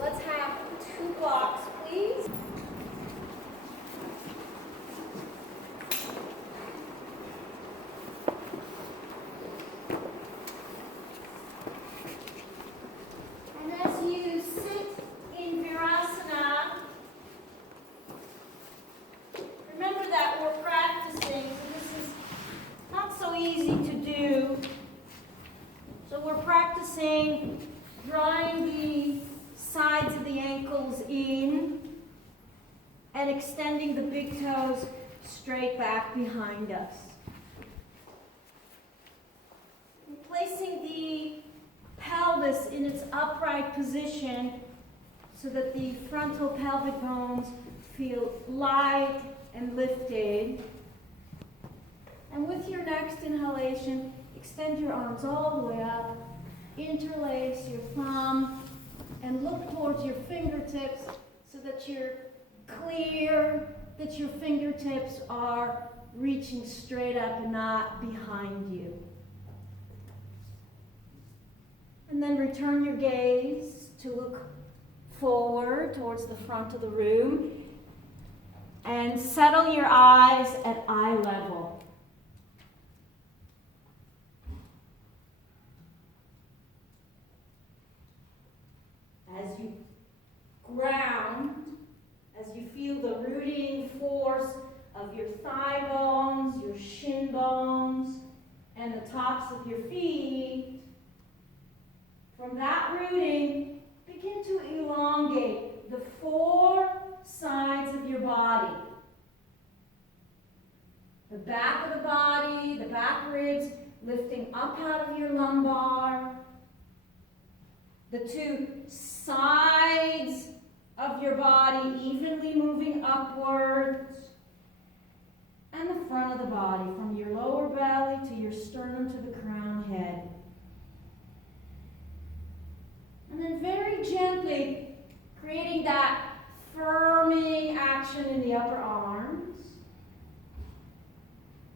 let's have 2 blocks, please. And as you sit in Virasana, remember that we're practicing, so this is not so easy to do. So we're practicing drawing the sides of the ankles in and extending the big toes straight back behind us. And placing the pelvis in its upright position so that the frontal pelvic bones feel light and lifted. And with your next inhalation, extend your arms all the way up, interlace your thumb, and look towards your fingertips so that you're clear that your fingertips are reaching straight up and not behind you. And then return your gaze to look forward towards the front of the room and settle your eyes at eye level. As you ground, as you feel the rooting force of your thigh bones, your shin bones, and the tops of your feet, from that rooting, begin to elongate the 4 sides of your body. The back of the body, the back ribs, lifting up out of your lumbar. The 2 sides of your body evenly moving upwards. And the front of the body, from your lower belly to your sternum to the crown head. And then very gently creating that firming action in the upper arms.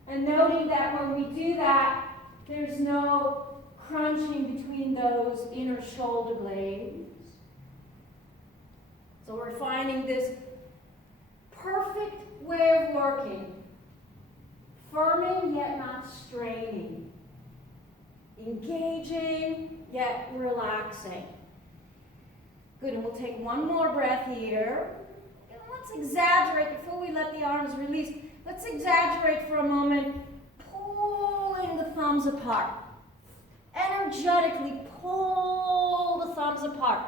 And noting that when we do that, there's no crunching between those inner shoulder blades. So we're finding this perfect way of working. Firming yet not straining. Engaging yet relaxing. Good, and we'll take one more breath here. And let's exaggerate before we let the arms release. Let's exaggerate for a moment, pulling the thumbs apart. Energetically pull the thumbs apart.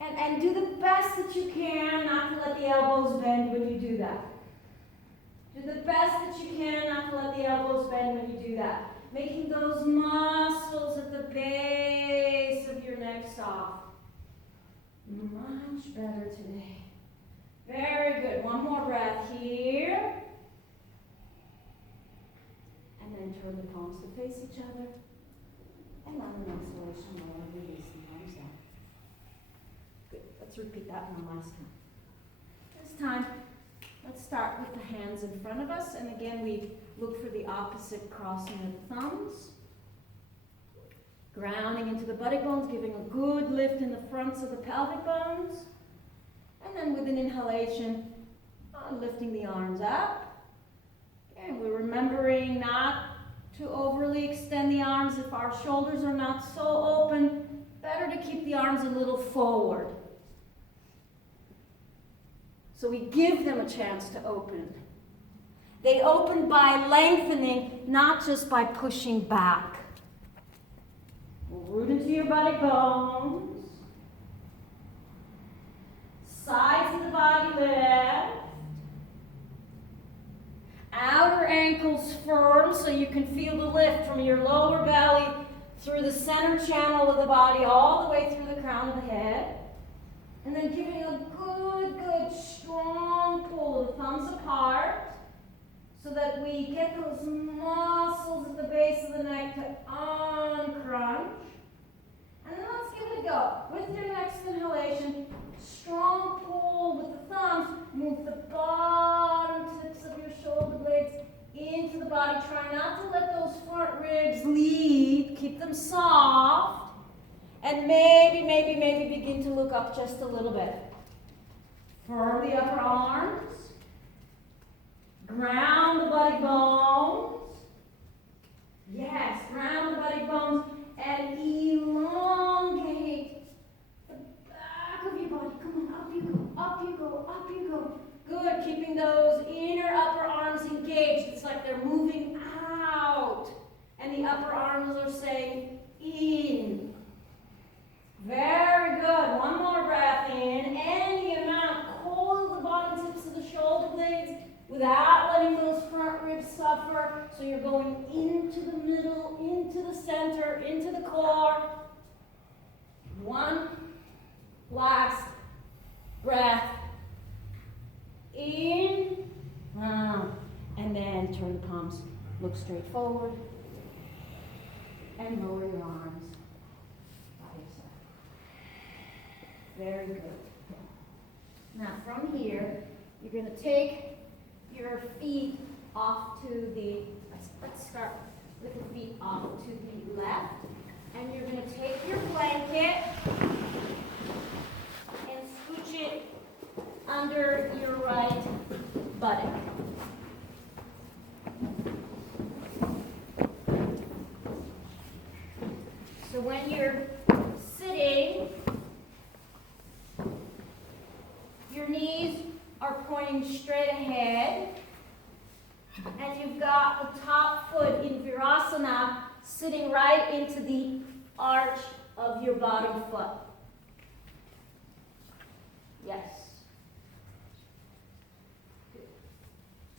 And do the best that you can not to let the elbows bend when you do that. Do the best that you can not to let the elbows bend when you do that. Making those muscles at the base of your neck soft. Much better today. Very good. One more breath here. And then turn the palms to face each other. And on an exhalation, lower, release the arms down. Good. Let's repeat that one last time. This time, let's start with the hands in front of us. And again, we look for the opposite crossing of the thumbs. Grounding into the buttock bones, giving a good lift in the fronts of the pelvic bones. And then with an inhalation, lifting the arms up. And we're remembering not to overly extend the arms if our shoulders are not so open. Better to keep the arms a little forward. So we give them a chance to open. They open by lengthening, not just by pushing back. Root into your buttock bones. Sides of the body lift. Outer ankles firm so you can feel the lift from your lower belly through the center channel of the body all the way through the crown of the head. And then giving a good, strong pull, the thumbs apart so that we get those muscles at the base of the neck to uncrunch. And then let's give it a go. With your next inhalation, strong pull with the thumbs. Move the bottom tips of your shoulder blades into the body. Try not to let those front ribs lead. Keep them soft. And make maybe begin to look up just a little bit. Firm the upper arms. Ground the body bones. Yes, ground the body bones and elongate the back of your body. Come on, up you go, up you go, up you go. Good, keeping those inner upper arms engaged. It's like they're moving out. And the upper arms are saying in. Very good. One more breath in. Any amount. Coil the bottom tips of the shoulder blades without letting those front ribs suffer. So you're going into the middle, into the center, into the core. One last breath. In. And then turn the palms. Look straight forward. And lower your arms by your side. Very good. Now from here, you're going to take your feet off to the, let's start with the feet off to the left. And you're going to take your blanket and scooch it under your right buttock. So when you're sitting, your knees are pointing straight ahead, and you've got the top foot in Virasana sitting right into the arch of your bottom foot. Yes.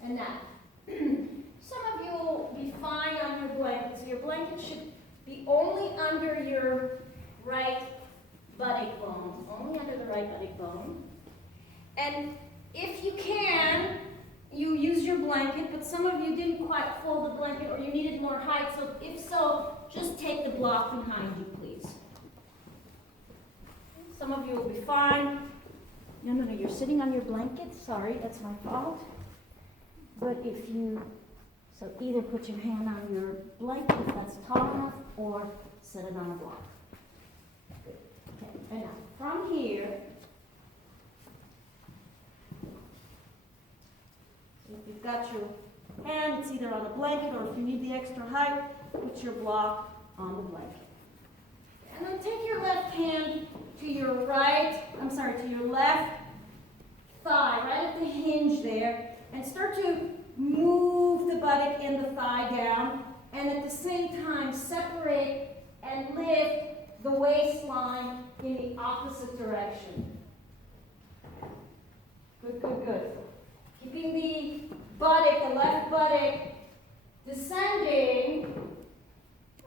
And now, some of you will be fine on your blanket. So your blanket should be only under your right buttock bone. Only under the right buttock bone. And if you can, you use your blanket, but some of you didn't quite fold the blanket or you needed more height. So if so, just take the block behind you, please. Some of you will be fine. No, you're sitting on your blanket. Sorry, that's my fault. But if you, so either put your hand on your blanket if that's tall enough, or set it on a block. Good. Okay, and now from here, if you've got your hand, it's either on a blanket, or if you need the extra height, put your block on the blanket. And then take your left hand to your to your left thigh, right at the hinge there, and start to move the buttock and the thigh down, and at the same time separate and lift the waistline in the opposite direction. Good, good, good. Keeping the buttock, the left buttock, descending.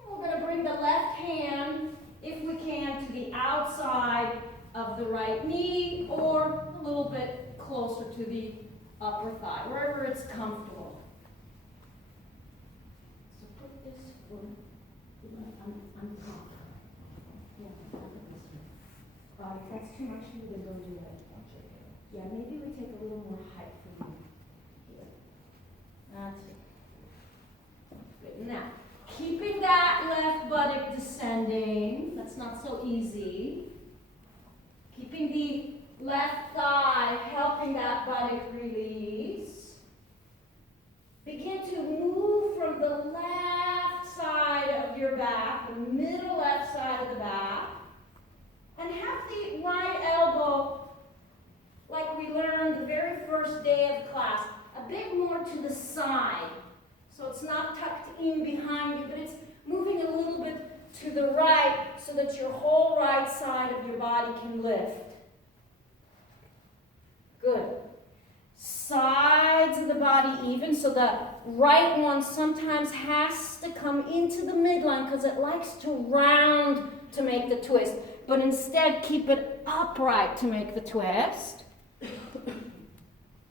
We're going to bring the left hand, if we can, to the outside of the right knee, or a little bit closer to the upper thigh, wherever it's comfortable. So put this foot on top. Yeah, if that's too much for you, then don't do that. Yeah, maybe we take a little more height from here. That's it. Good. Now, keeping that left buttock descending, that's not so easy. Keeping the left thigh, helping that buttock release. Begin to move from the left side of your back, the middle left side of the back, and have the right elbow, like we learned the very first day of class, a bit more to the side. So it's not tucked in behind you, but it's moving a little bit to the right so that your whole right side of your body can lift. Good. Sides of the body even, so the right one sometimes has to come into the midline because it likes to round to make the twist. But instead, keep it upright to make the twist. And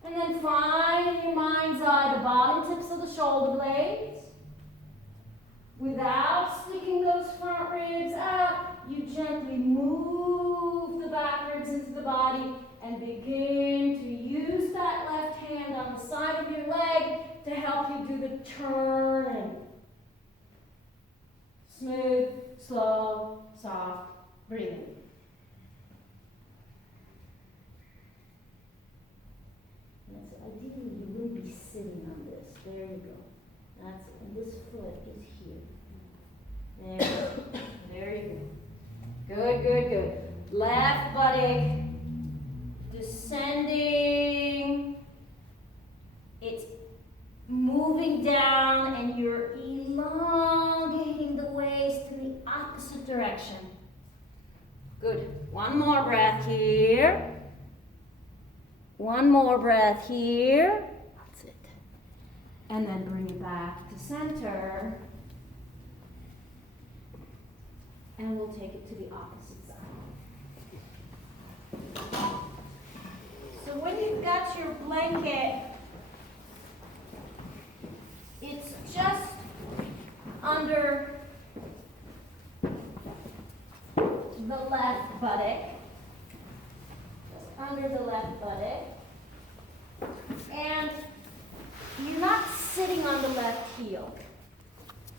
then find in your mind's eye the bottom tips of the shoulder blades. Without sticking those front ribs out, you gently move the back ribs into the body and begin to use that left hand on the side of your leg to help you do the turning. Smooth, slow, soft breathing. you go. That's it. And this foot is here. There you go. Good, good, good. Left buttock descending. It's moving down and you're elongating the waist in the opposite direction. Good. One more breath here. One more breath here. That's it. And then bring it back to center. And we'll take it to the opposite side. So when you've got your blanket, it's just under the left buttock. Just under the left buttock. And you're not sitting on the left heel.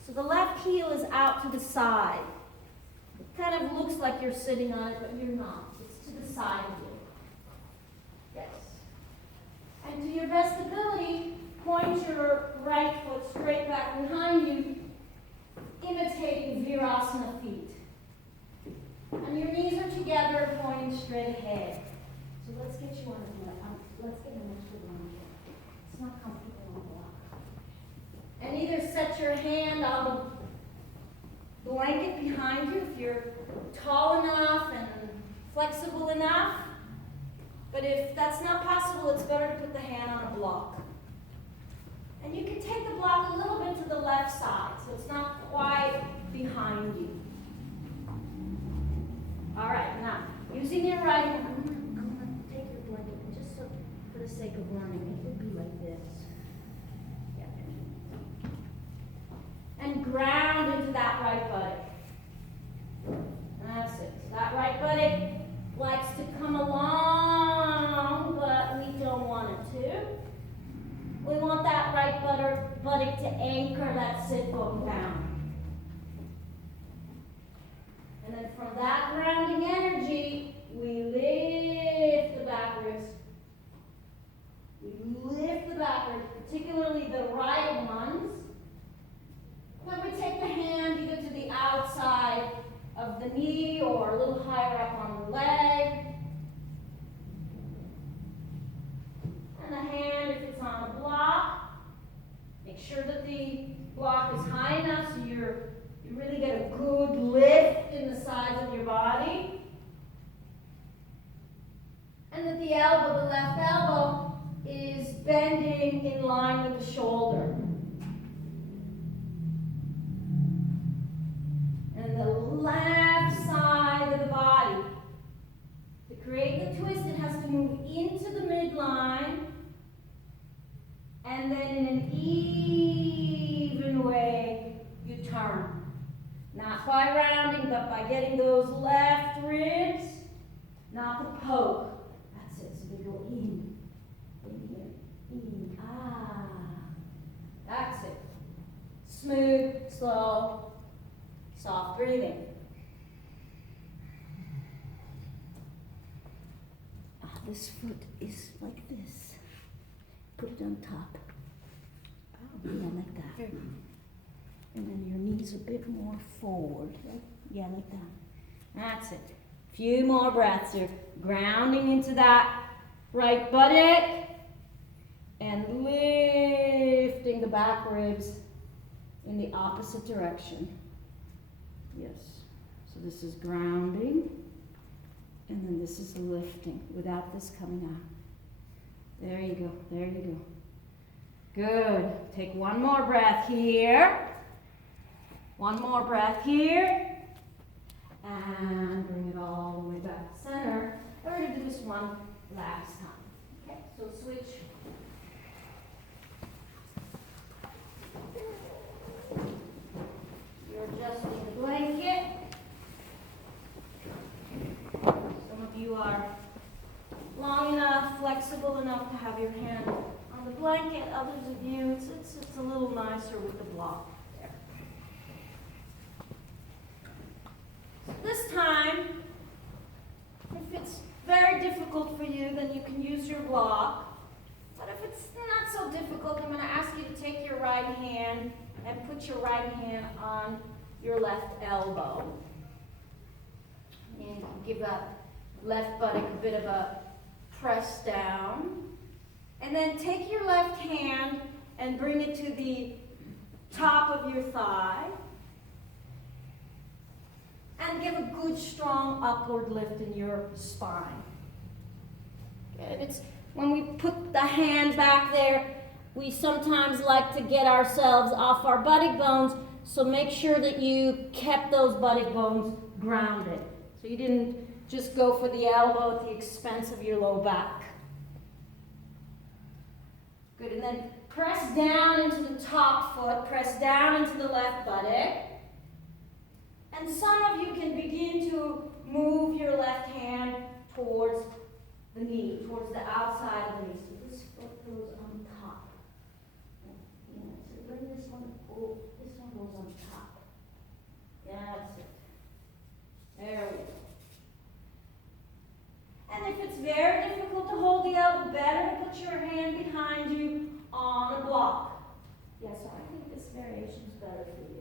So the left heel is out to the side. It kind of looks like you're sitting on it, but you're not. It's to the side of you. Yes. And to your best ability, point your right foot straight back behind you, imitating Virasana feet. And your knees are together, pointing straight ahead. So let's get you on a block. Let's get an extra blanket. It's not comfortable on the block. And either set your hand on the blanket behind you if you're tall enough and flexible enough. But if that's not possible, it's better to put the hand on a block. And you can take the block a little bit to the left side, so it's not quite behind you. All right, now, using your right hand, I'm going to take your blanket, and just so, for the sake of learning, it would be like this. Yeah. And ground into that right buttock. That's it. So that right buttock likes to come along, but we don't want it to. We want that right buttock to anchor that sit bone down. And then from that grounding energy, we lift the back ribs. We lift the back ribs, particularly the right ones. Then we take the hand either to the outside of the knee or a little higher up on the leg. And the hand, if it's on a block, make sure that the block is high enough so you really get a good lift in the sides of your body. And that the elbow, the left elbow, is bending in line with the shoulder. And the left side of the body. To create the twist, it has to move into the midline. And then in an even way, you turn. Not by rounding, but by getting those left ribs, not the poke. That's it, so they go in here, in, that's it. Smooth, slow, soft breathing. This foot is like this. Put it on top. Oh. Yeah, like that. Good. And then your knees a bit more forward. Right? Yeah, like that. That's it. Few more breaths. You're grounding into that right buttock and lifting the back ribs in the opposite direction. Yes. So this is grounding, and then this is lifting without this coming out. There you go. There you go. Good. Take one more breath here. One more breath here. And bring it all the way back to center. We're going to do this one last time. Okay, so switch. You're adjusting the blanket. Some of you are long enough, flexible enough to have your hand on the blanket. Others of you, it's a little nicer with the block there. So this time, if it's very difficult for you, then you can use your block. But if it's not so difficult. I'm going to ask you to take your right hand and put your right hand on your left elbow. And give that left buttock a bit of a press down. And then take your left hand and bring it to the top of your thigh. And give a good, strong upward lift in your spine. Good. It's when we put the hand back there, we sometimes like to get ourselves off our buttock bones, so make sure that you kept those buttock bones grounded. So you didn't just go for the elbow at the expense of your low back. Good, and then press down into the top foot, press down into the left buttock. And some of you can begin to move your left hand towards the knee, towards the outside of the knee. So this foot goes on top. Yeah, so bring this one, oh, this one goes on top. Yeah, that's it. There we go. And if it's very difficult to hold the elbow, better to put your hand behind you on a block. Yeah, so I think this variation is better for you.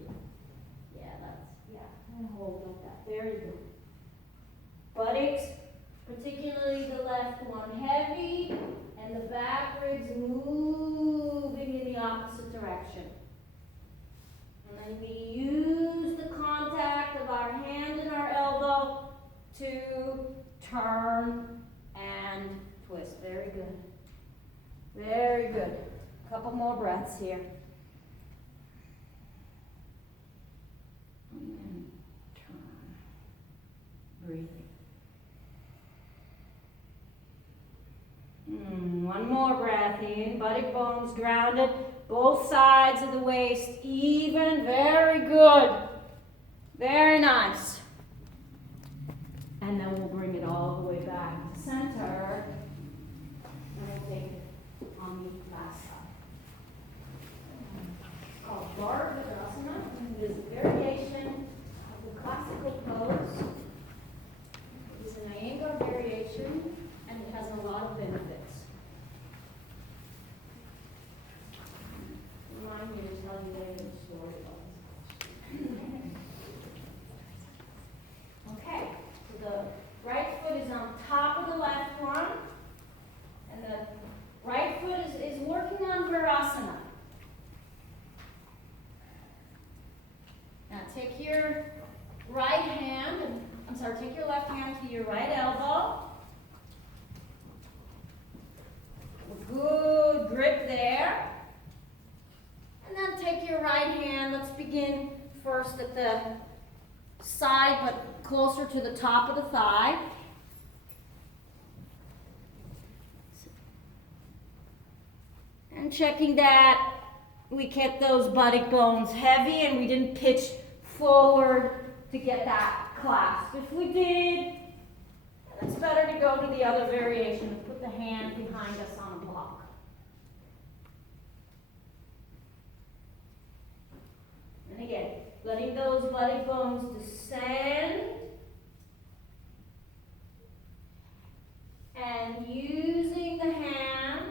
And hold like that. Very good. Buttocks, particularly the left one, heavy, and the back ribs moving in the opposite direction. And then we use the contact of our hand and our elbow to turn and twist. Very good. Very good. A couple more breaths here. Breathing. One more breath in. Buttock bones grounded. Both sides of the waist even. Very good. Very nice. And then we'll bring it all the way back to center. And we'll take it on the last side. It's called Gatos. It is a variation of the classical pose. It's an Iyengar variation, and it has a lot of benefits. Remind me to tell you later a story about this. Okay, so the right foot is on top of the left one, and the right foot is working on Virasana. Now take your right hand, take your left hand to your right elbow. A good grip there. And then take your right hand, let's begin first at the side, but closer to the top of the thigh. And checking that we kept those buttock bones heavy and we didn't pitch forward to get that clasp. If we did, then it's better to go to the other variation and put the hand behind us on a block. And again, letting those buttock bones descend and using the hand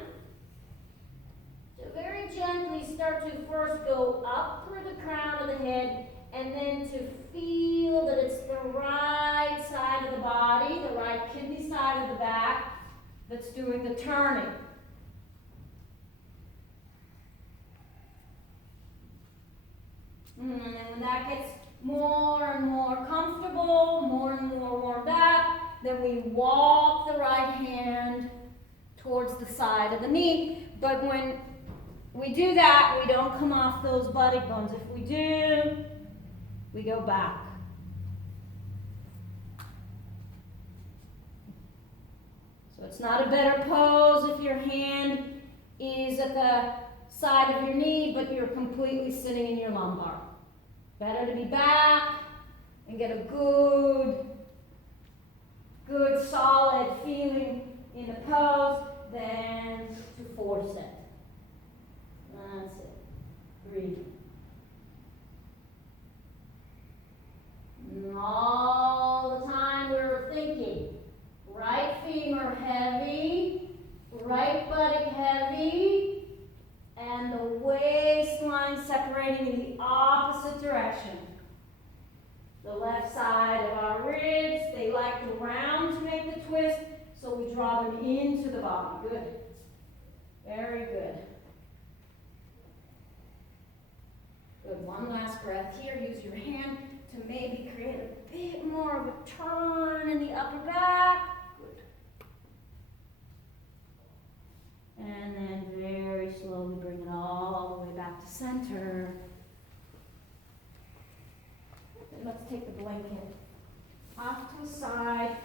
to very gently start to first go up through the crown of the head and then to feel that it's the right side of the body, the right kidney side of the back that's doing the turning. And then when that gets more and more comfortable, more and more warmed up, then we walk the right hand towards the side of the knee. But when we do that, we don't come off those buttock bones. If we do, we go back. So it's not a better pose if your hand is at the side of your knee, but you're completely sitting in your lumbar. Better to be back and get a good solid feeling in the pose than to force it. That's it. Breathe. And all the time we were thinking, right femur heavy, right buttock heavy, and the waistline separating in the opposite direction. The left side of our ribs, they like the round to make the twist, so we draw them into the body. Good. Very good. Good. One last breath here. Use your hand to maybe create a bit more of a turn in the upper back. Good. And then very slowly bring it all the way back to center. Let's take the blanket off to the side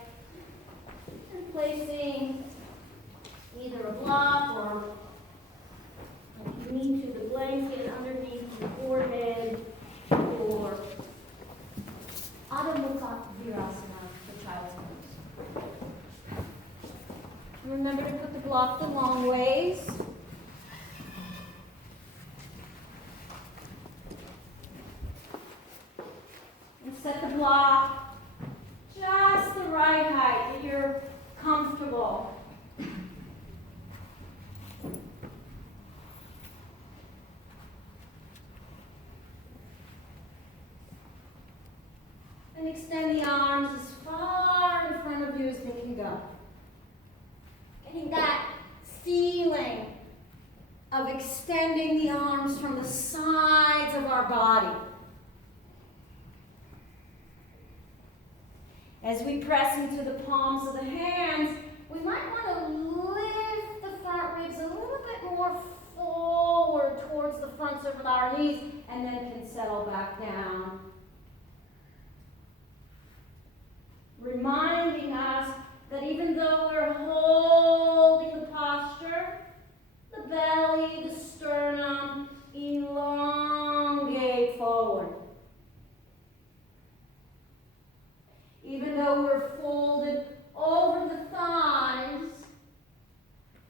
and placing either a block or a knee to the blanket underneath your forehead or Adho Mukha Virasana, the child's pose. Remember to put the block the long ways. Set the block just the right height that you're comfortable. And extend the arms as far in front of you as they can go. Getting that feeling of extending the arms from the sides of our body. As we press into the palms of the hands, we might want to lift the front ribs a little bit more forward towards the fronts of our knees, and then can settle back down. Reminding us that even though we're holding the posture, the belly, the sternum elongate forward. Even though we're folded over the thighs,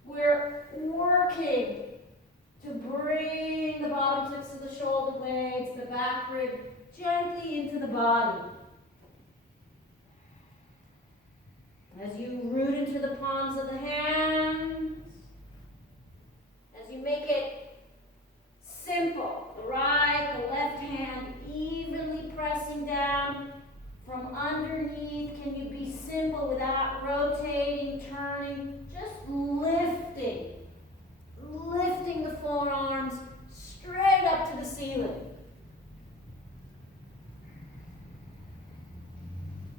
we're working to bring the bottom tips of the shoulder blades, the back rib, gently into the body. As you root into the palms of the hands, as you make it simple, the right, the left hand evenly pressing down. From underneath, can you be simple without rotating, turning, just lifting the forearms straight up to the ceiling.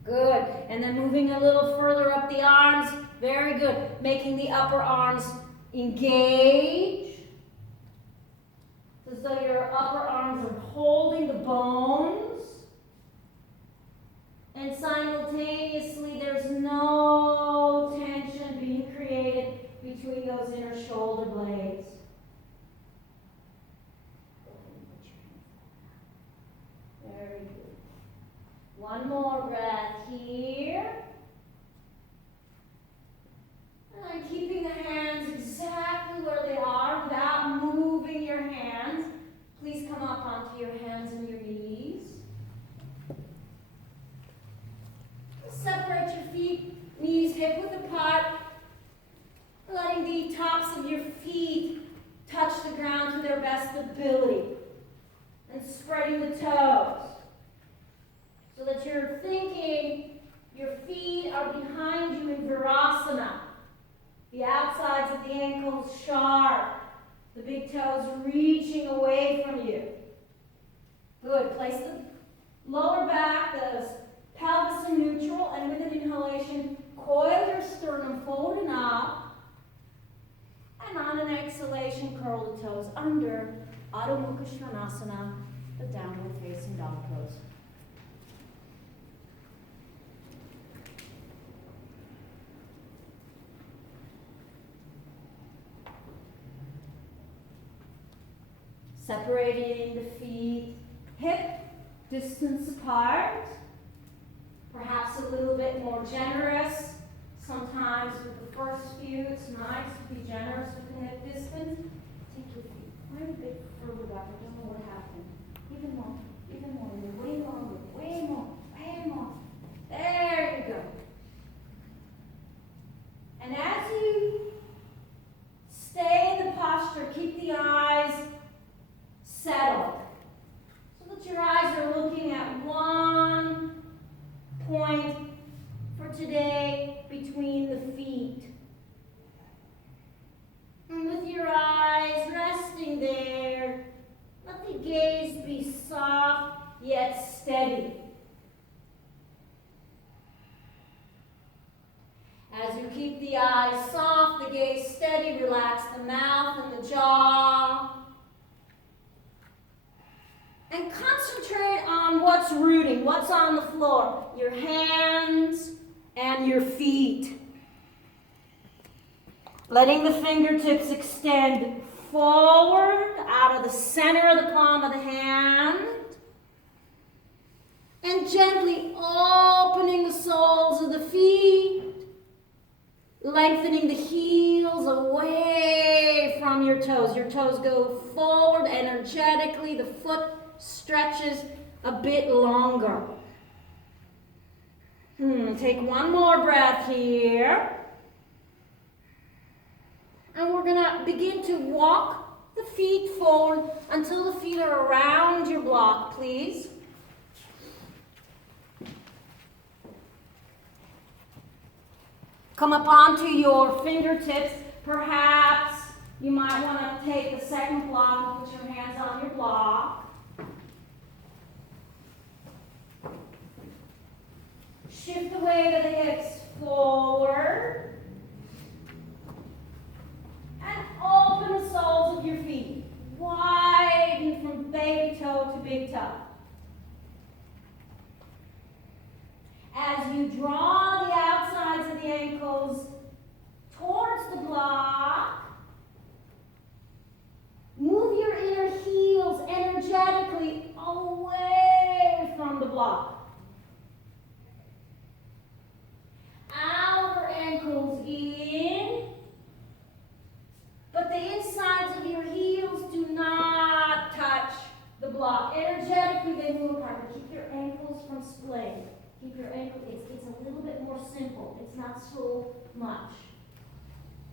Good, and then moving a little further up the arms, very good. Making the upper arms engage, as though your upper arms are holding the bones. And simultaneously, there's no tension being created between those inner shoulder blades. Very good. One more breath here. And then keeping the hands exactly where they are without moving your hands. Please come up onto your hands and your knees. Separate your feet, knees hip-width apart, letting the tops of your feet touch the ground to their best ability, and spreading the toes so that you're thinking your feet are behind you in Virasana, the outsides of the ankles sharp, the big toes reaching away from you. Good. Place the lower back, the pelvis in neutral, and with an inhalation, coil your sternum forward and up. And on an exhalation, curl the toes under Adho Mukha Svanasana, the downward facing dog pose. Separating the feet hip distance apart. Perhaps a little bit more generous. Sometimes with the first few, it's nice to be generous with the hip distance. Take your feet quite a bit further back. I don't know what happened. Even more, way longer, way more. There you go. And as you stay in the posture, keep the eyes today between the feet. And with your eyes resting there, let the gaze be soft yet steady. As you keep the eyes soft, the gaze steady, relax the mouth and the jaw. And concentrate on what's rooting, what's on the floor, your hands and your feet. Letting the fingertips extend forward out of the center of the palm of the hand. And gently opening the soles of the feet. Lengthening the heels away from your toes. Your toes go forward energetically. The foot stretches a bit longer. Take one more breath here. And we're going to begin to walk the feet forward until the feet are around your block, please. Come up onto your fingertips. Perhaps you might want to take the second block and put your hands on your block. Shift the weight of the hips forward. And open the soles of your feet. Widen from baby toe to big toe. As you draw the outsides of the ankles towards the block, move your inner heels energetically away from the block. Outer ankles in, but the insides of your heels do not touch the block. Energetically they move apart, but keep your ankles from splitting. Keep your ankle, it's a little bit more simple. It's not so much.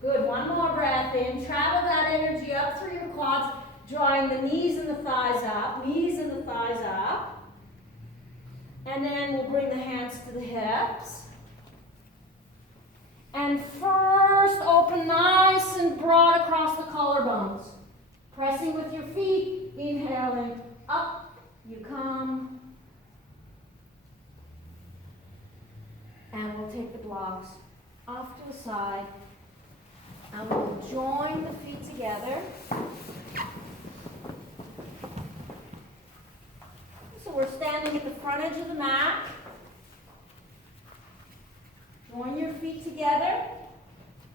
Good, one more breath in. Travel that energy up through your quads, drawing the knees and the thighs up. Knees and the thighs up. And then we'll bring the hands to the hips. And first, open nice and broad across the collarbones. Pressing with your feet, inhaling, up you come. And we'll take the blocks off to the side. And we'll join the feet together. So we're standing at the front edge of the mat. Join your feet together.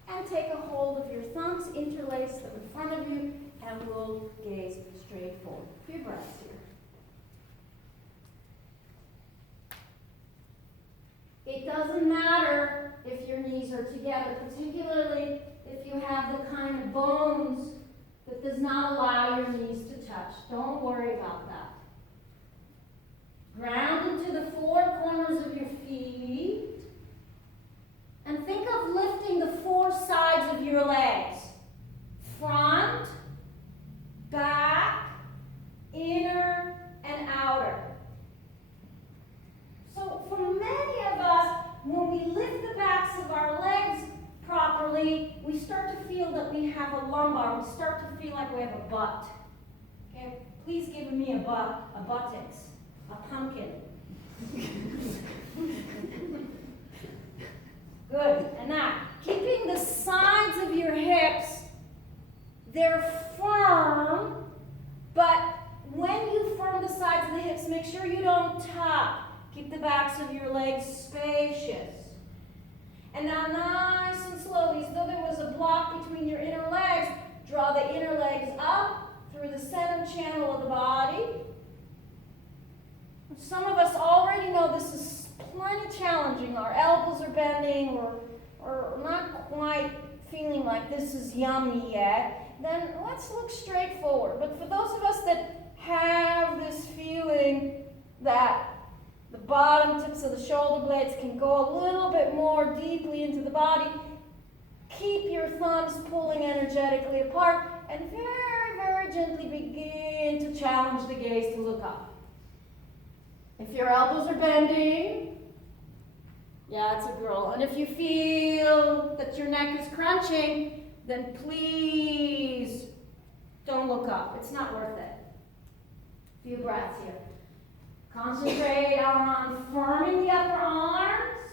And take a hold of your thumbs, interlace them in front of you, and we'll gaze straight forward. A few breaths here. It doesn't matter if your knees are together, particularly if you have the kind of bones that does not allow your knees to touch. Don't worry about that. Ground into the four corners of your feet. And think of lifting the four sides of your legs. Front, back, inner, and outer. So for many of us, when we lift the backs of our legs properly, we start to feel that we have a lumbar. We start to feel like we have a butt. Okay? Please give me a buttocks, a pumpkin. Good. And now, keeping the sides of your hips, they're firm, but when you firm the sides of the hips, make sure you don't tuck. Keep the backs of your legs spacious. And now nice and slowly, as though there was a block between your inner legs, draw the inner legs up through the center channel of the body. Some of us already know this is plenty challenging. Our elbows are bending, or not quite feeling like this is yummy yet. Then let's look straight forward. But for those of us that have this feeling that the bottom tips of the shoulder blades can go a little bit more deeply into the body, keep your thumbs pulling energetically apart and very, very gently begin to challenge the gaze to look up. If your elbows are bending, Yeah, it's a girl. And if you feel that your neck is crunching, then please don't look up. It's not worth it. A few breaths here. Concentrate on firming the upper arms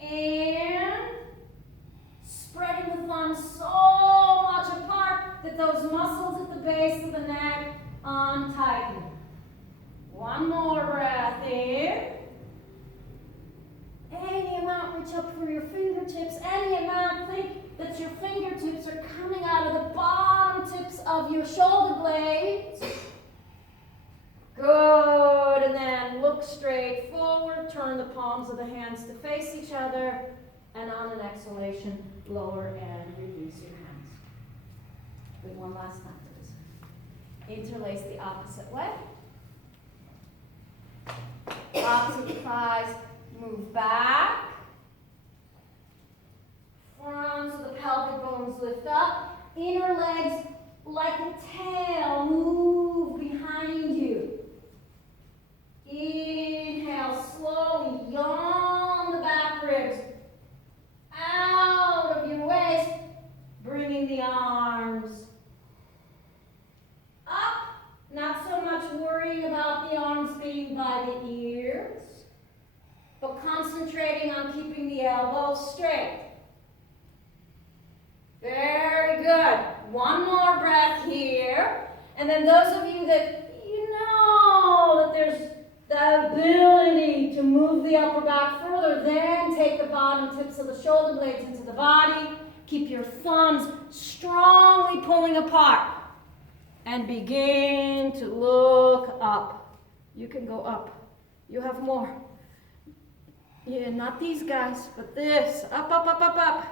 and spreading the thumbs so much apart that those muscles at the base of the neck untighten. One more breath in. Any amount, reach up for your fingertips. Any amount, think that your fingertips are coming out of the bottom tips of your shoulder blades. Good, and then look straight forward. Turn the palms of the hands to face each other. And on an exhalation, lower and release your hands. Good, one last time, please. Interlace the opposite way. Opposite thighs move back. Front of the pelvic bones lift up. Inner legs, like a tail, move behind you. Inhale, slowly yawn the back ribs out of your waist, bringing the arms up. Not so much worrying about the arms being by the ears, but concentrating on keeping the elbows straight. Very good. One more breath here. And then those of you that you know that there's the ability to move the upper back further, then take the bottom tips of the shoulder blades into the body. Keep your thumbs strongly pulling apart. And begin to look up. You can go up. You have more. Yeah, not these guys, but this. Up, up, up, up, up.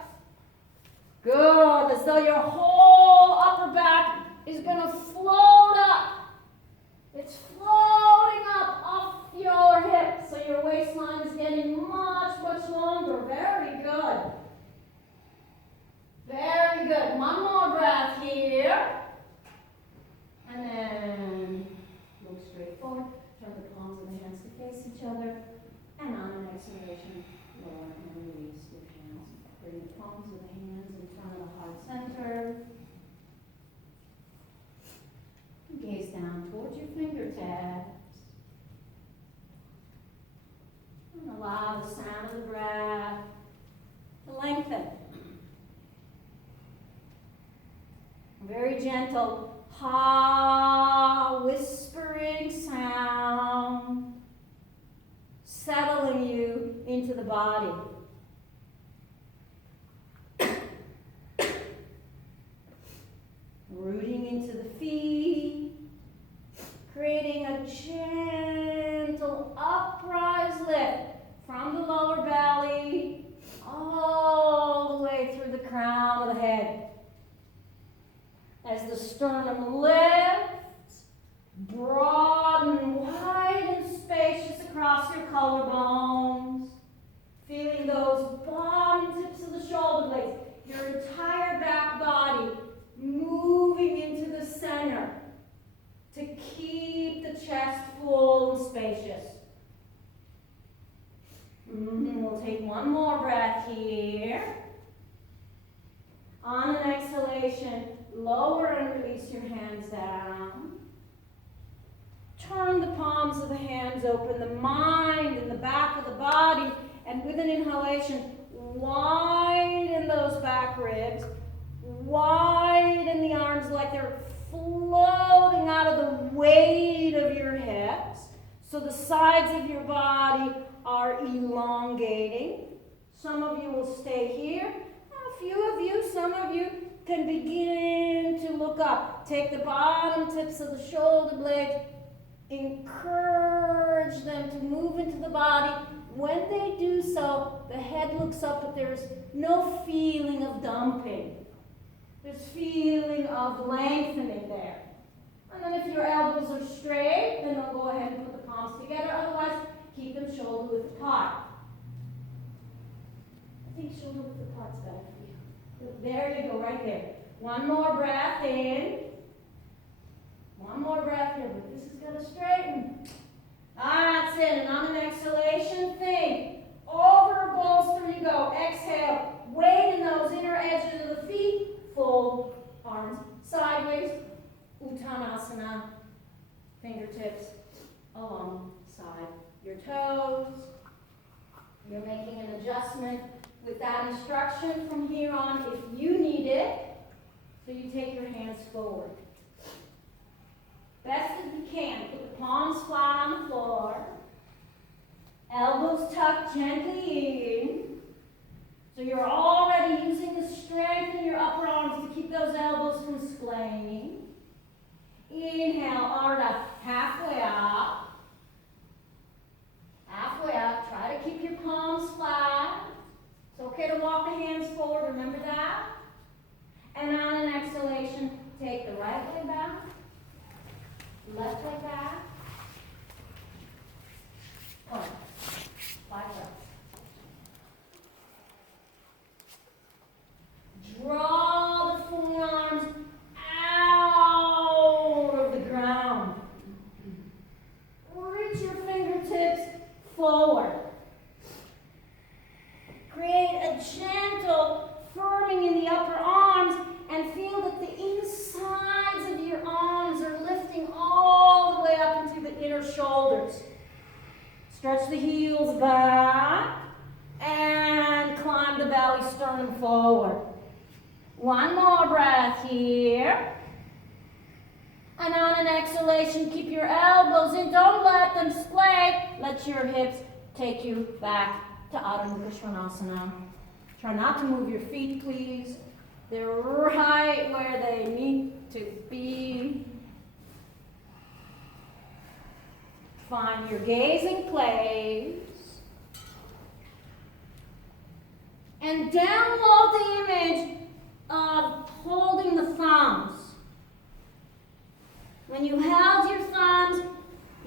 Good. As though your whole upper back is going to float up. It's floating up off your hips, so your waistline is getting much, much longer. Very good. Very good. One more breath here. And then look straight forward. Turn the palms of the hands to face each other. And on an exhalation, lower and release your hands. Bring the palms of the hands in front of the heart center. Gaze down towards your fingertips. And allow the sound of the breath to lengthen. Very gentle. Ha, whispering sound, settling you into the body. Rooting into the feet, creating a gentle uprise lift from the lower belly all the way through the crown of the head. As the sternum lifts, broaden, wide and spacious across your collarbones, feeling those bottom tips of the shoulder blades, your entire back body moving into the center to keep the chest full and spacious. We'll take one more breath here. On an exhalation, lower and release your hands down. Turn the palms of the hands open, the mind in the back of the body, and with an inhalation, widen those back ribs, widen the arms like they're floating out of the weight of your hips. So the sides of your body are elongating. Some of you will stay here. A few of you, some of you can begin to look up. Take the bottom tips of the shoulder blades. Encourage them to move into the body. When they do so, the head looks up, but there's no feeling of dumping. There's feeling of lengthening there. And then if your elbows are straight, then I'll go ahead and put the palms together. Otherwise, keep them shoulder width apart. I think shoulder width apart's better for you. There you go, right there. One more breath in. One more breath here, but this is going to straighten. That's it. And on an exhalation, think Over or bolster you go. Exhale. Weight in those inner edges of the feet. Fold arms sideways. Uttanasana. Fingertips alongside your toes. You're making an adjustment with that instruction from here on if you need it. So you take your hands forward. Best as you can. Put the palms flat on the floor. Elbows tucked gently in. So you're already using the strength in your upper arms to keep those elbows from splaying. Inhale, Ardha, halfway up. Halfway up. Try to keep your palms flat. It's okay to walk the hands forward, remember that? And on an exhalation, take the right leg back, left leg back. One, 5 breaths. Draw the forearms out of the ground. Reach your fingertips forward. Create a gentle firming in the upper arms and feel that the insides of your arms are lifting all the way up into the inner shoulders. Stretch the heels back and climb the belly sternum forward. One more breath here. And on an exhalation, keep your elbows in. Don't let them splay. Let your hips take you back to Adho Mukha Svanasana. Try not to move your feet, please. They're right where they need to be. Find your gazing place. And download the image of holding the thumbs. When you held your thumbs,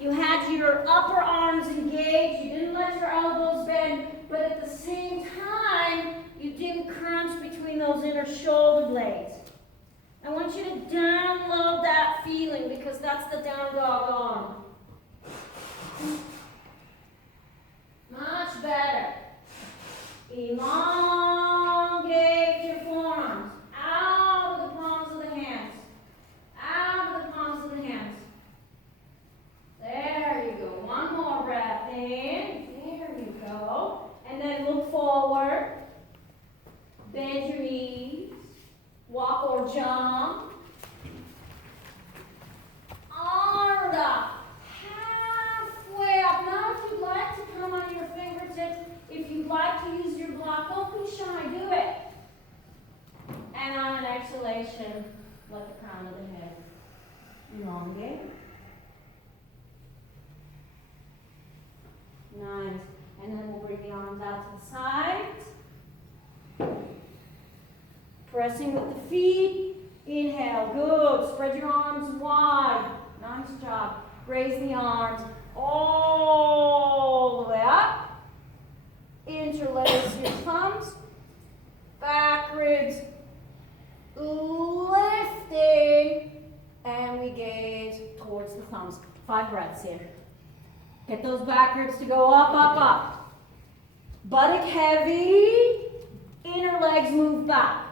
you had your upper arms engaged. You didn't let your elbows bend, but at the same time, you didn't crunch between those inner shoulder blades. I want you to download that feeling because that's the down dog arm. Much better. Elongate your forearms. Out of the palms of the hands. Out of the palms of the hands. There you go. One more breath in. There you go. And then look forward. Bend your knees. Walk or jump. Ardha. Halfway up. Now if you'd like to come on your fingertips, if you'd like to use your block, don't be shy. Do it. And on an exhalation, let the crown of the head elongate. Nice. And then we'll bring the arms out to the sides. Pressing with the feet. Inhale. Good. Spread your arms wide. Nice job. Raise the arms all the way up. Interlace your thumbs. Back ribs lifting. And we gaze towards the thumbs. 5 breaths here. Get those back ribs to go up, up, up. Buttock heavy. Inner legs move back.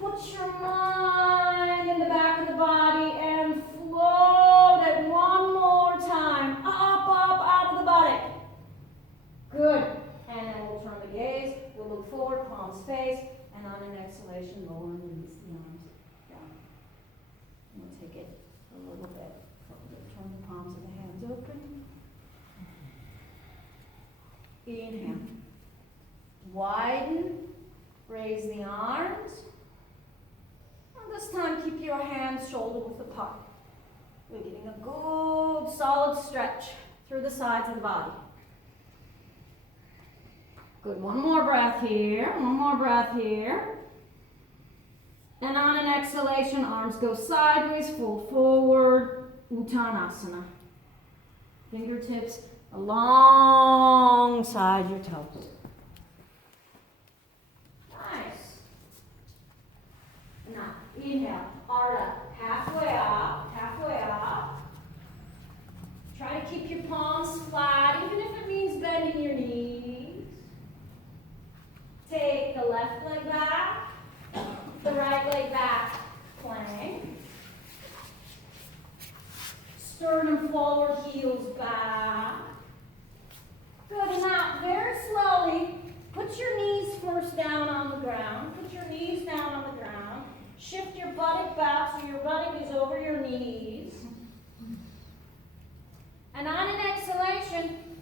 Put your mind in the back of the body and float it one more time. Up, up, out of the buttock. Good. And then we'll turn the gaze. We'll look forward, palms face. And on an exhalation, lower and release the arms down. We'll take it a little bit. Turn the palms of the hands open. Inhale. Widen. Raise the arms. And this time, keep your hands shoulder width apart. We're getting a good, solid stretch through the sides of the body. Good. One more breath here. One more breath here. And on an exhalation, arms go sideways, fold forward, Uttanasana. Fingertips alongside your toes. Nice. Now, inhale, Ardha, halfway up, halfway up. Try to keep your palms flat, even if it means bending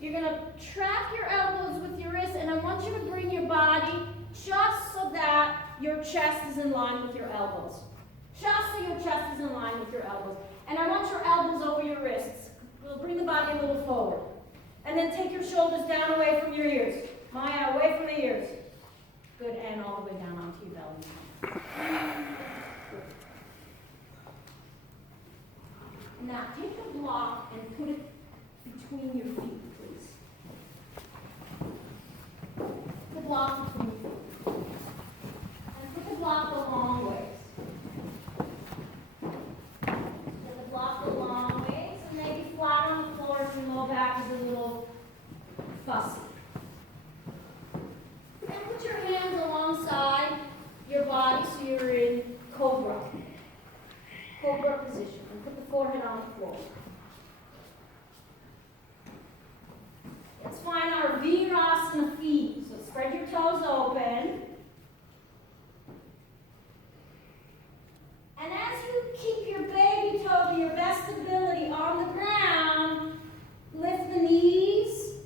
You're going to trap your elbows with your wrists, and I want you to bring your body just so that your chest is in line with your elbows. Just so your chest is in line with your elbows. And I want your elbows over your wrists. We'll bring the body a little forward. And then take your shoulders down away from your ears. Maya, away from the ears. Good, and all the way down onto your belly. Now, take the block and put it between your feet, please. The block between your feet. And put the block the long ways. Put the block the long ways, and maybe flat on the floor if your low back is a little fussy. And put your hands alongside your body so you're in cobra. Cobra position. And put the forehead on the floor. Let's find our Virasana feet. So spread your toes open. And as you keep your baby toe to your best ability on the ground, lift the knees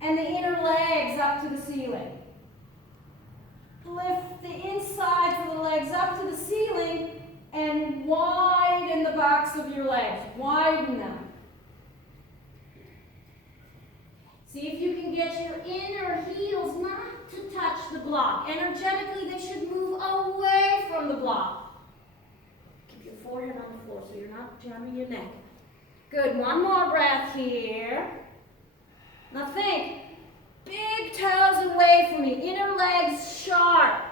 and the inner legs up to the ceiling. Lift the insides of the legs up to the ceiling and widen the backs of your legs. Widen them. See if you can get your inner heels not to touch the block. Energetically, they should move away from the block. Keep your forehead on the floor so you're not jamming your neck. Good. One more breath here. Now think. Big toes away from me. Inner legs sharp.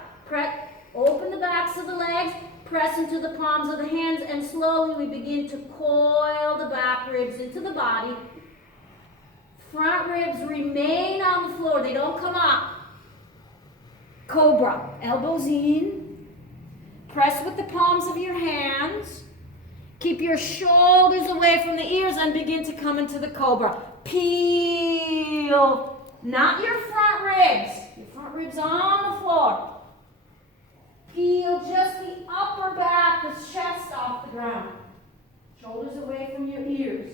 Open the backs of the legs. Press into the palms of the hands. And slowly we begin to coil the back ribs into the body. Front ribs remain on the floor. They don't come up. Cobra. Elbows in. Press with the palms of your hands. Keep your shoulders away from the ears and begin to come into the cobra. Peel. Not your front ribs. Your front ribs on the floor. Peel just the upper back, the chest off the ground. Shoulders away from your ears.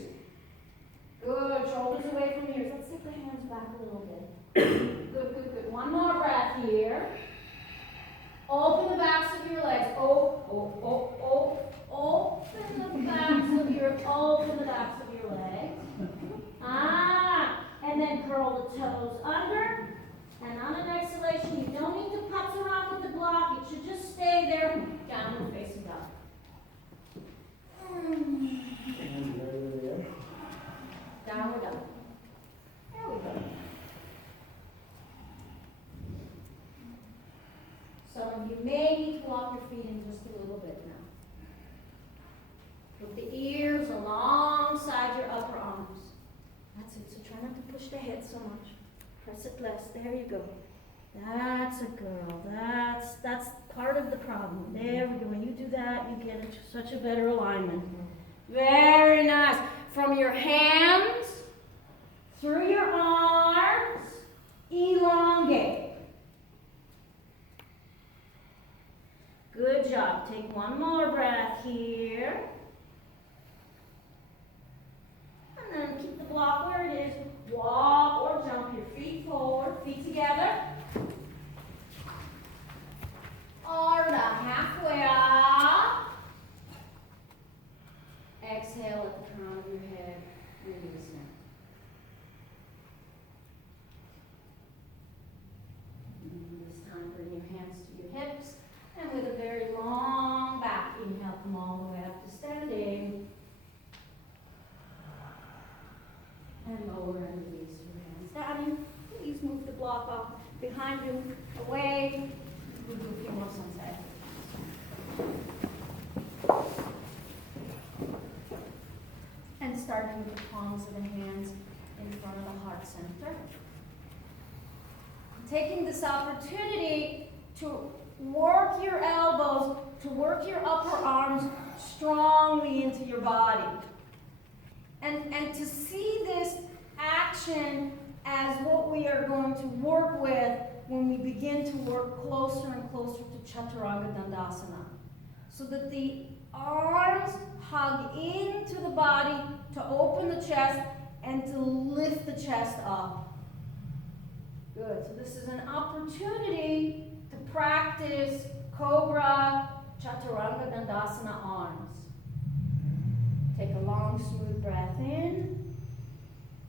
Good. Shoulders away from your ears. Let's take the hands back a little bit. Good, good, good. One more breath here. Open the backs of your legs. Open the backs of your legs. And then curl the toes under. And on an exhalation, you don't need to putz around with the block. It should just stay there, downward facing dog. Downward dog. There we go. Some of you may need to walk your feet in just a little bit now. Put the ears alongside your upper arms. That's it. So try not to push the head so much. Press it less. There you go. That's a girl. That's part of the problem. There we go. When you do that, you get such a better alignment. Very nice. From your hands, through your arms, elongate. Good job. Take one more breath here. And then keep the block where it is. Walk or jump your feet forward, feet together. Arm about halfway up. Exhale at the crown of your head. Release now. This time bring your hands to your hips. And with a very long back, inhale, come all the way up to standing. And lower and release your hands down. Please move the block off behind you, away. We'll do a few more sunset. And starting with the palms of the hands in front of the heart center. Taking this opportunity to work your elbows, to work your upper arms strongly into your body. And to see this action as what we are going to work with when we begin to work closer and closer to Chaturanga Dandasana. So that the arms hug into the body to open the chest and to lift the chest up. Good. So this is an opportunity to practice Cobra Chaturanga Dandasana arms. Take a long, smooth breath in,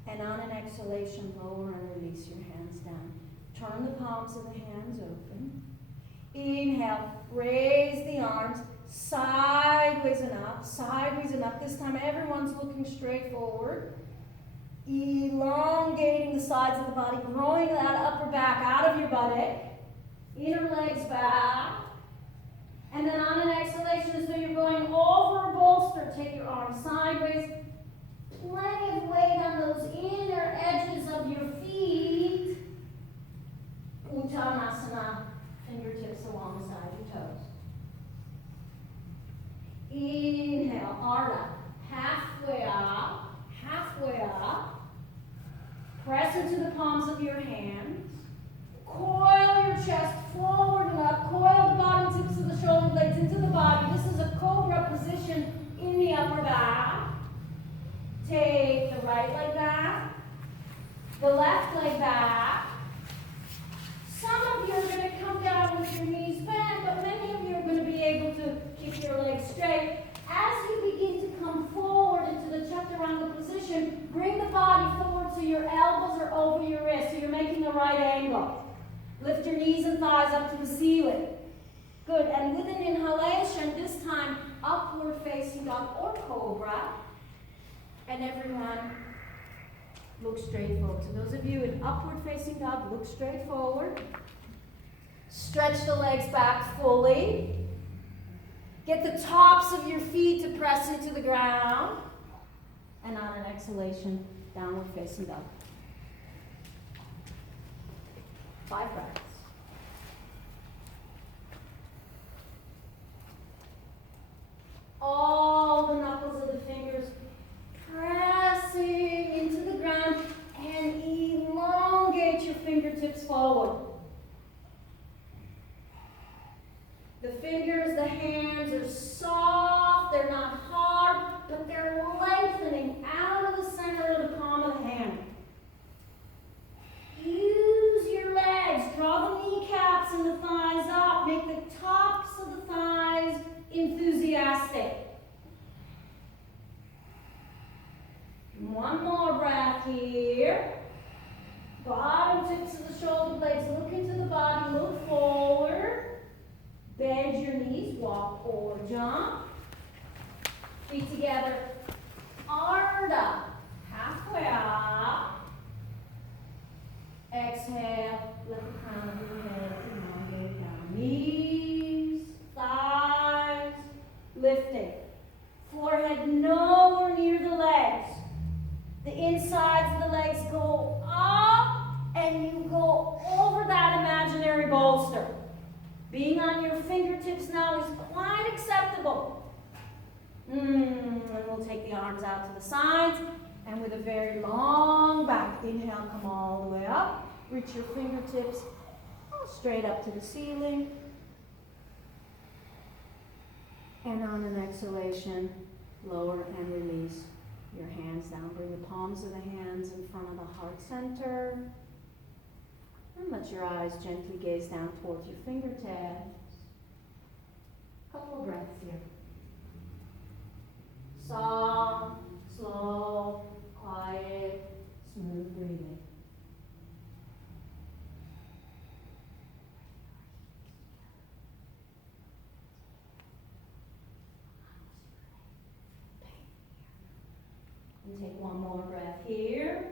and on an exhalation, lower and release your hands down. Turn the palms of the hands open. Inhale, raise the arms, sideways and up, sideways and up. This time everyone's looking straight forward. Elongating the sides of the body, growing that upper back out of your buttock. Inner legs back. And then on an exhalation, as though you're going over a bolster, take your arms sideways. Plenty of weight on those inner edges of your feet. Uttanasana, fingertips along the side of your toes. Inhale, Ardha, halfway up, halfway up. Press into the palms of your hands. Coil your chest forward and up. Coil the bottom tips of the shoulder blades into the body. This is a cobra position in the upper back. Take the right leg back, the left leg back. Some of you are going to come down with your knees bent, but many of you are going to be able to keep your legs straight. As you begin to come forward into the Chaturanga position, bring the body forward so your elbows are over your wrists, so you're making a right angle. Lift your knees and thighs up to the ceiling. Good. And with an inhalation, this time upward facing dog or cobra. And everyone, look straight forward. So those of you in upward facing dog, look straight forward. Stretch the legs back fully. Get the tops of your feet to press into the ground. And on an exhalation, downward facing dog. 5 breaths. All the knuckles of the fingers pressing into the ground and elongate your fingertips forward. The fingers, the hands are soft, they're not hard, but they're lengthening out of the center of the palm of the hand. Use your legs, draw the kneecaps and the thighs up, make the tops of the thighs enthusiastic. One more breath here. Bottom tips of the shoulder blades, look into the body, look forward. Bend your knees, walk or jump. Feet together. Ardha, halfway up. Exhale, let the crown of your head elongate down. Knees, thighs, lifting. Forehead nowhere near the legs. The insides of the legs go up and you go over that imaginary bolster. Being on your fingertips now is quite acceptable. And we'll take the arms out to the sides. And with a very long back, inhale, come all the way up. Reach your fingertips straight up to the ceiling. And on an exhalation, lower and release your hands down. Bring the palms of the hands in front of the heart center. And let your eyes gently gaze down towards your fingertips. Couple of breaths here. Soft, slow, quiet, smooth breathing. And take one more breath here.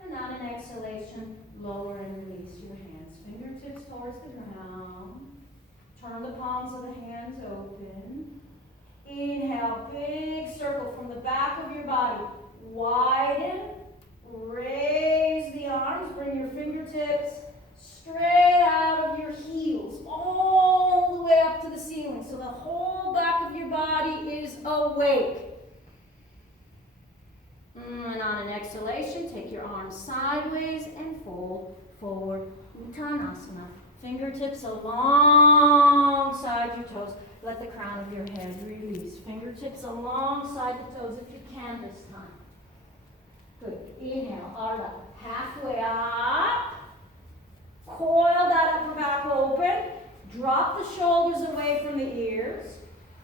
And on an exhalation, lower and release your hands. Fingertips towards the ground. Turn the palms of the hands open. Inhale, big circle from the back of your body. Widen. Raise the arms. Bring your fingertips straight out of your heels. All the way up to the ceiling. So the whole back of your body is awake. And on an exhalation, take your arms sideways and fold forward. Uttanasana. Fingertips alongside your toes. Let the crown of your head release. Fingertips alongside the toes if you can this time. Good. Inhale, arm up. Halfway up. Coil that upper back open. Drop the shoulders away from the ears.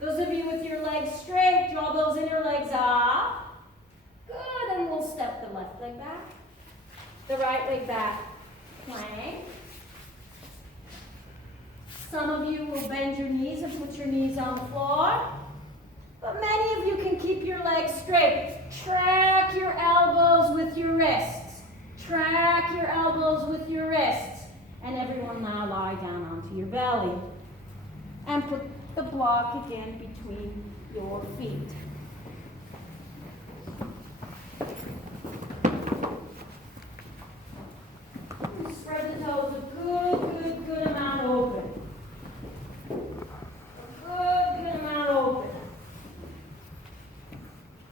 Those of you with your legs straight, draw those inner legs up. Good, and we'll step the left leg back. The right leg back. Plank. Some of you will bend your knees and put your knees on the floor. But many of you can keep your legs straight. Track your elbows with your wrists. Track your elbows with your wrists. And everyone now lie down onto your belly. And put the block again between your feet. Spread the toes a good amount open. Good amount open.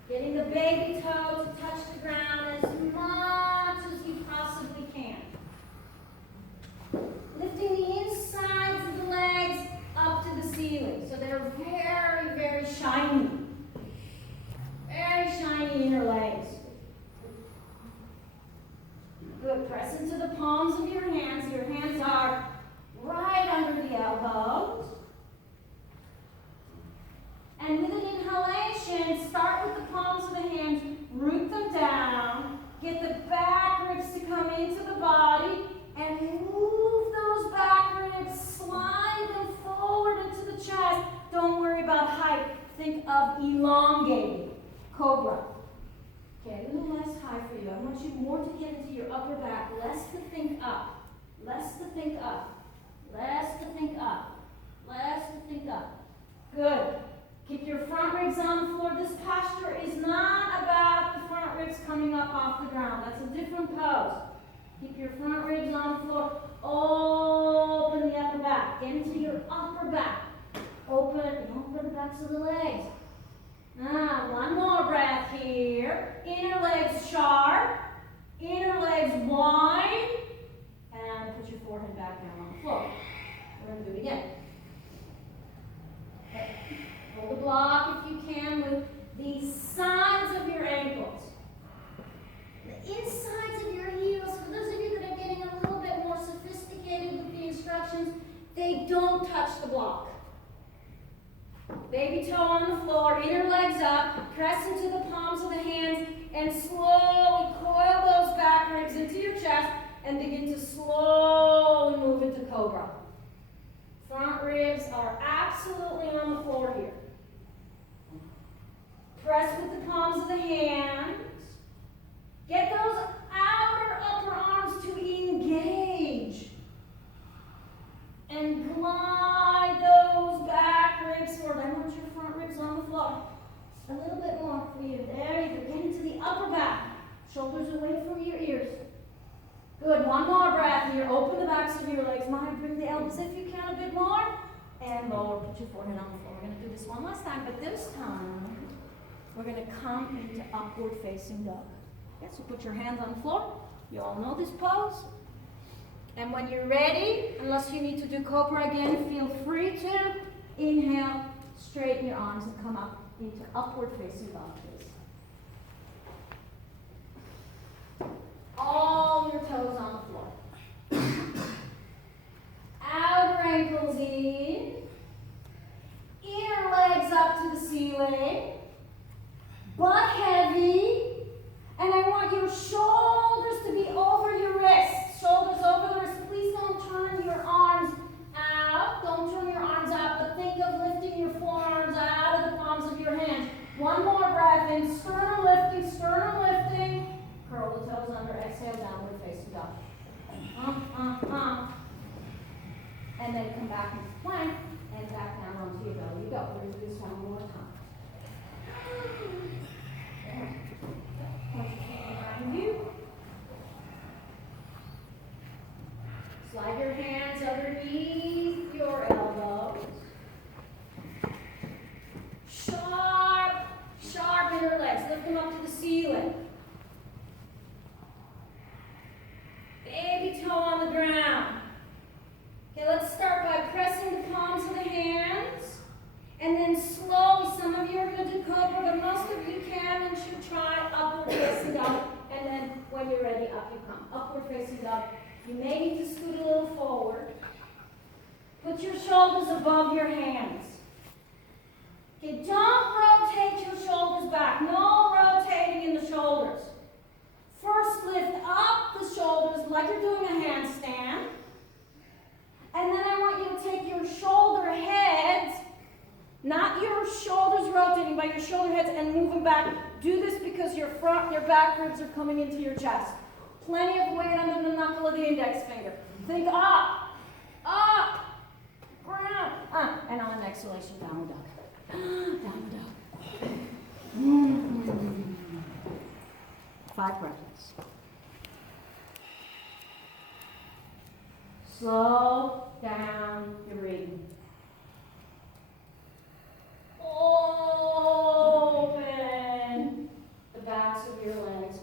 Getting the baby toe to touch the ground as much as you possibly can. Lifting the insides of the legs up to the ceiling. So they're very, very shiny. Very shiny inner legs. Good. Press into the palms of your hands. Your hands are right under the elbows. And with an inhalation, start with the palms of the hands, root them down, get the back ribs to come into the body, and move those back ribs, slide them forward into the chest. Don't worry about height. Think of elongating. Cobra. Okay, a little less high for you. I want you more to get into your upper back, less to think up. Less to think up. Less to think up. Less to think up. Good. Keep your front ribs on the floor. This posture is not about the front ribs coming up off the ground. That's a different pose. Keep your front ribs on the floor. Open the upper back. Get into your upper back. Open the backs of the legs. Now, one more breath here. Inner legs sharp. Inner legs wide. And put your forehead back down on the floor. We're going to do it again. Okay. Hold the block if you can with the sides of your ankles. The insides of your heels, for those of you that are getting a little bit more sophisticated with the instructions, they don't touch the block. Baby toe on the floor, inner legs up, press into the palms of the hands, and slowly coil those back ribs into your chest and begin to slowly move into cobra. Front ribs are absolutely on the floor here. Press with the palms of the hands. Get those outer upper arms to engage. And glide those back ribs forward. I want your front ribs on the floor. A little bit more for you. There you go. Get into the upper back. Shoulders away from your ears. Good. One more breath here. Open the backs of your legs. Mind, bring the elbows if you can a bit more. And lower. Put your forehead on the floor. We're going to do this one last time, but this time we're going to come into upward facing dog. Okay, so put your hands on the floor. You all know this pose. And when you're ready, unless you need to do cobra again, feel free to inhale, straighten your arms, and come up into upward facing dog, please. All your toes on the floor. Outer ankles in. Inner legs up to the ceiling. Butt heavy. And I want your shoulders to be over your wrists. Shoulders over the wrists. Please don't turn your arms out. Don't turn your arms out, but think of lifting your forearms out of the palms of your hands. One more breath in. Sternum lifting, sternum lifting. Curl the toes under. Exhale, downward facing dog. And then come back into plank and back down onto your belly. You go. We're going to do this one more time. Behind you. Slide your hands underneath your elbows. Sharp inner legs. Lift them up to the ceiling. Baby toe on the ground. Okay, let's start by pressing the palms of the hands. And then slowly, some of you are going to do cobra, but most of you can and should try upward facing dog. And above your hands. Okay, don't rotate your shoulders back. No rotating in the shoulders. First, lift up the shoulders like you're doing a handstand. And then I want you to take your shoulder heads, not your shoulders rotating, but your shoulder heads, and move them back. Do this because your front and your back ribs are coming into your chest. Plenty of weight under the knuckle of the index finger. Think up, ground, and on an exhalation, downward dog. Downward dog. 5 breaths. Slow down your breathing. Open the backs of your legs.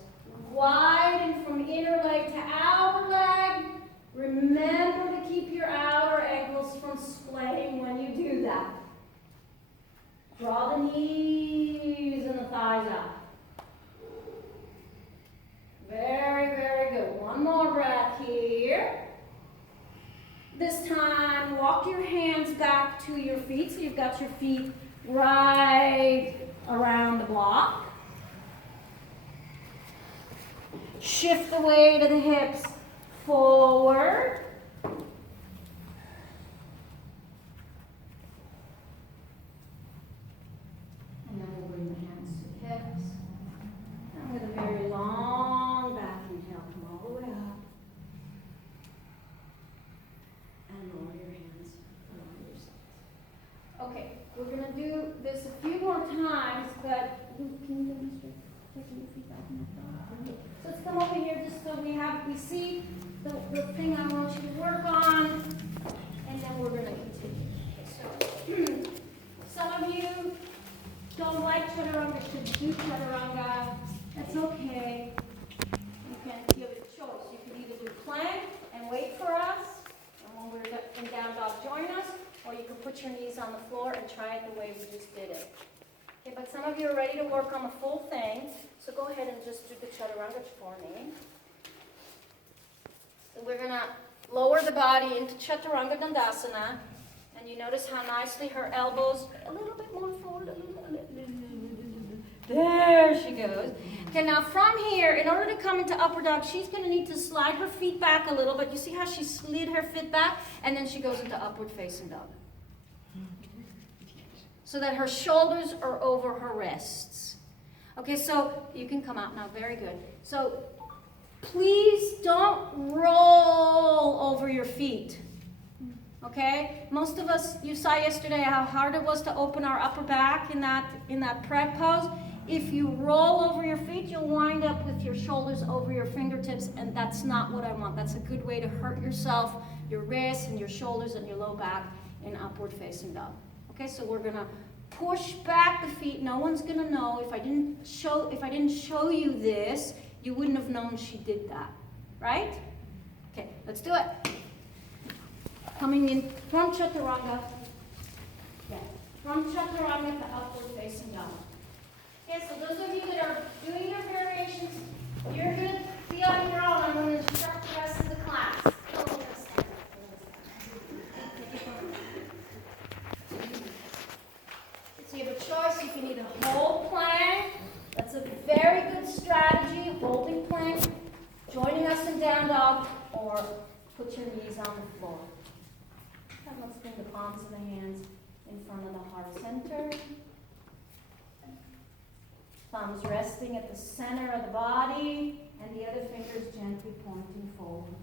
Widen from inner leg to outer leg. Remember to keep your outer ankles from splaying when you do that. Draw the knees and the thighs out. Very, very good. One more breath here. This time, walk your hands back to your feet. So you've got your feet right around the block. Shift the weight of the hips forward. And then we'll bring the hands to the hips. And with a very long back inhale, come all the way up. And lower your hands around your sides. Okay, we're going to do this a few more times, but can you demonstrate taking your feet back in the front? So let's come over here just so we see the thing I want you to work on, and then we're going to continue. Okay, so some of you don't like chaturanga, should do chaturanga. That's okay. You have a choice. You can either do plank and wait for us, and when we're in down dog, join us, or you can put your knees on the floor and try it the way we just did it. Okay, but some of you are ready to work on the full thing, so go ahead and just do the chaturanga for me. So we're going to lower the body into chaturanga dandasana, and you notice how nicely her elbows a little bit more forward. There she goes. Okay, now from here, in order to come into upward dog, she's going to need to slide her feet back a little bit. You see how she slid her feet back? And then she goes into upward facing dog. So that her shoulders are over her wrists. Okay, so you can come out now. Very good. So please don't roll over your feet. Okay? Most of us, you saw yesterday how hard it was to open our upper back in that prep pose. If you roll over your feet, you'll wind up with your shoulders over your fingertips, and that's not what I want. That's a good way to hurt yourself, your wrists and your shoulders and your low back in upward facing dog. Okay, so we're gonna push back the feet. No one's gonna know. If I didn't show you this, you wouldn't have known she did that. Right? Okay, let's do it. Coming in from chaturanga. Yeah. From chaturanga to upward facing dog. Okay, so those of you that are doing your variations, you're going to be on your own. I'm going to instruct the rest of the class. So you have a choice. You can either hold plank. That's a very good strategy, holding plank, joining us in down dog, or put your knees on the floor. And let's bring the palms of the hands in front of the heart center. Thumbs resting at the center of the body, and the other fingers gently pointing forward.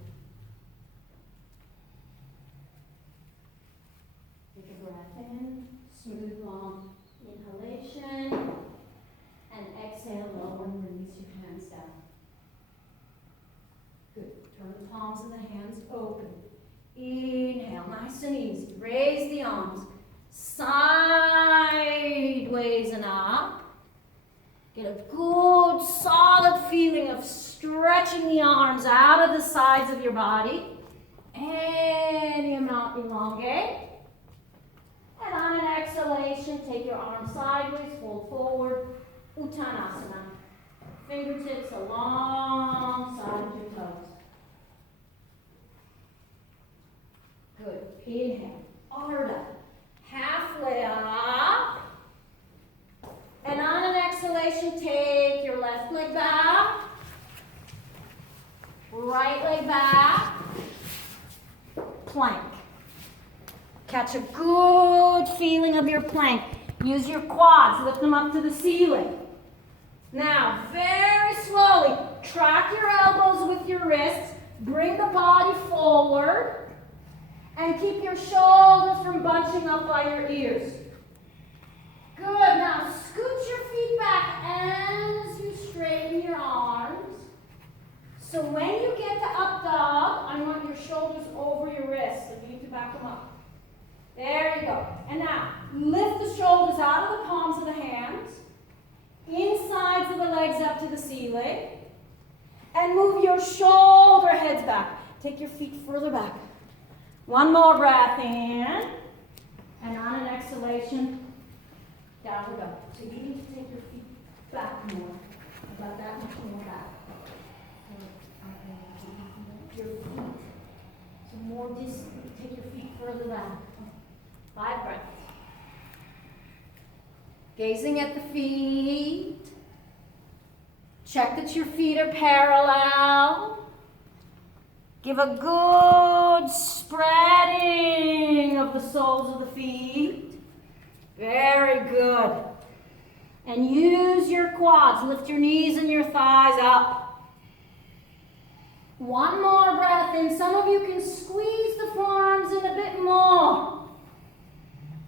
Take a breath in, smooth, long inhalation, and exhale, lower and release your hands down. Good. Turn the palms of the hands open. Inhale, nice and easy. Raise the arms sideways and up. Get a good, solid feeling of stretching the arms out of the sides of your body. Any amount elongate. And on an exhalation, take your arms sideways, fold forward, Uttanasana. Fingertips alongside of your toes. Good. Inhale. Ardha. halfway up. And on an exhalation, take your left leg back, right leg back, plank. Catch a good feeling of your plank. Use your quads, lift them up to the ceiling. Now, very slowly, track your elbows with your wrists, bring the body forward, and keep your shoulders from bunching up by your ears. Good, now scoot your feet back as you straighten your arms. So when you get to up dog, I want your shoulders over your wrists, so you need to back them up. There you go. And now, lift the shoulders out of the palms of the hands, insides of the legs up to the ceiling, and move your shoulder heads back. Take your feet further back. One more breath in, and on an exhalation, down we go. So you need to take your feet back more, about that much more back. Your feet. So more distance. Take your feet further back. 5 breaths. Gazing at the feet. Check that your feet are parallel. Give a good spreading of the soles of the feet. Very good. And use your quads. Lift your knees and your thighs up. One more breath in. Some of you can squeeze the forearms in a bit more.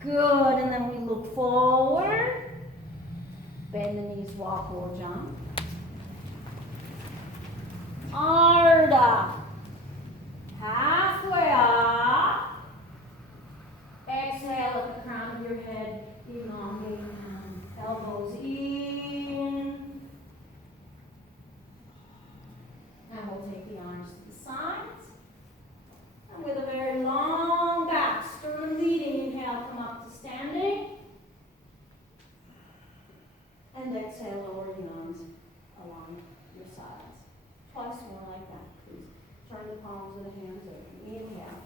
Good. And then we look forward. Bend the knees, walk or jump. Arda. Halfway up. Exhale at the crown of your head. Elongate elbows in. And we'll take the arms to the sides. And with a very long back, sternum leading, inhale, come up to standing. And exhale, lower the arms along your sides. Twice more like that, please. Turn the palms of the hands over. Inhale.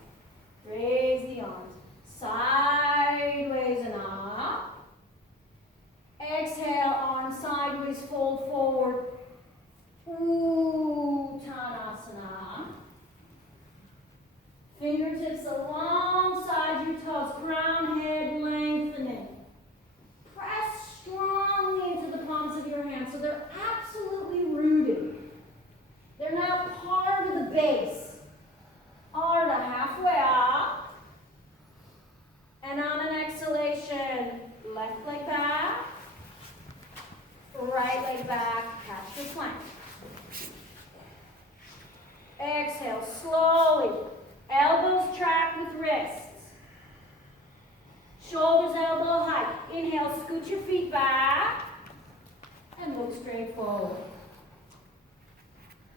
Raise the arms. Sideways and up. Exhale, arms sideways, fold forward. Uttanasana. Fingertips alongside your toes, crown, head lengthening. Press strongly into the palms of your hands so they're absolutely rooted. They're now part of the base. Ardha, halfway up. And on an exhalation, left leg back, right leg back, catch your plank. Exhale, slowly. Elbows track with wrists. Shoulders elbow height. Inhale, scoot your feet back and look straight forward.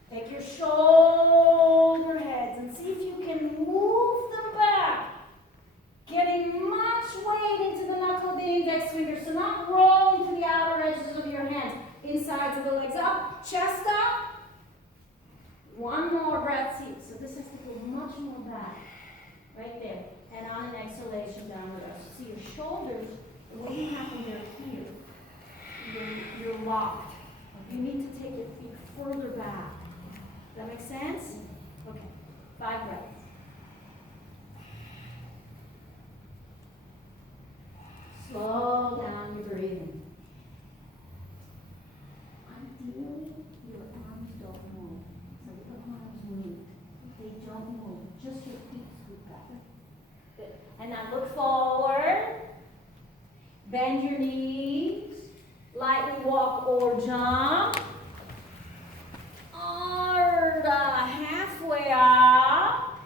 Take your shoulder heads and see if you can move them back. Getting much weight into the knuckle of the index finger, so not rolling to the outer edges of your hands. Insides of the legs up, chest up. One more breath, see. So this has to go much more back. Right there. And on an exhalation, downward dog. So see your shoulders, the way you have them, they're here. You're locked. You need to take your feet further back. Does that make sense? Okay. 5 breaths. Slow down your breathing. Ideally, your arms don't move. So the arms move. They don't move. Just your feet scoot back. Good. And now look forward. Bend your knees. Lightly walk or jump. Ardha, halfway up.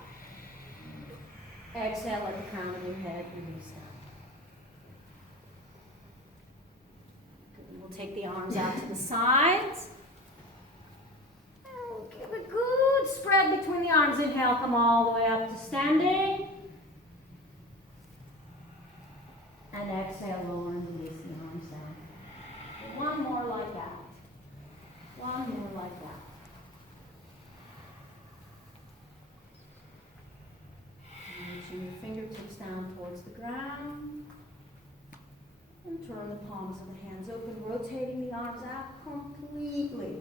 Exhale at the crown of your head. Release down. We'll take the arms out to the sides. And give a good spread between the arms. Inhale, come all the way up to standing. And exhale, lower and release the arms down. One more like that. One more like that. Reaching your fingertips down towards the ground. turn the palms of the hands open, rotating the arms out completely.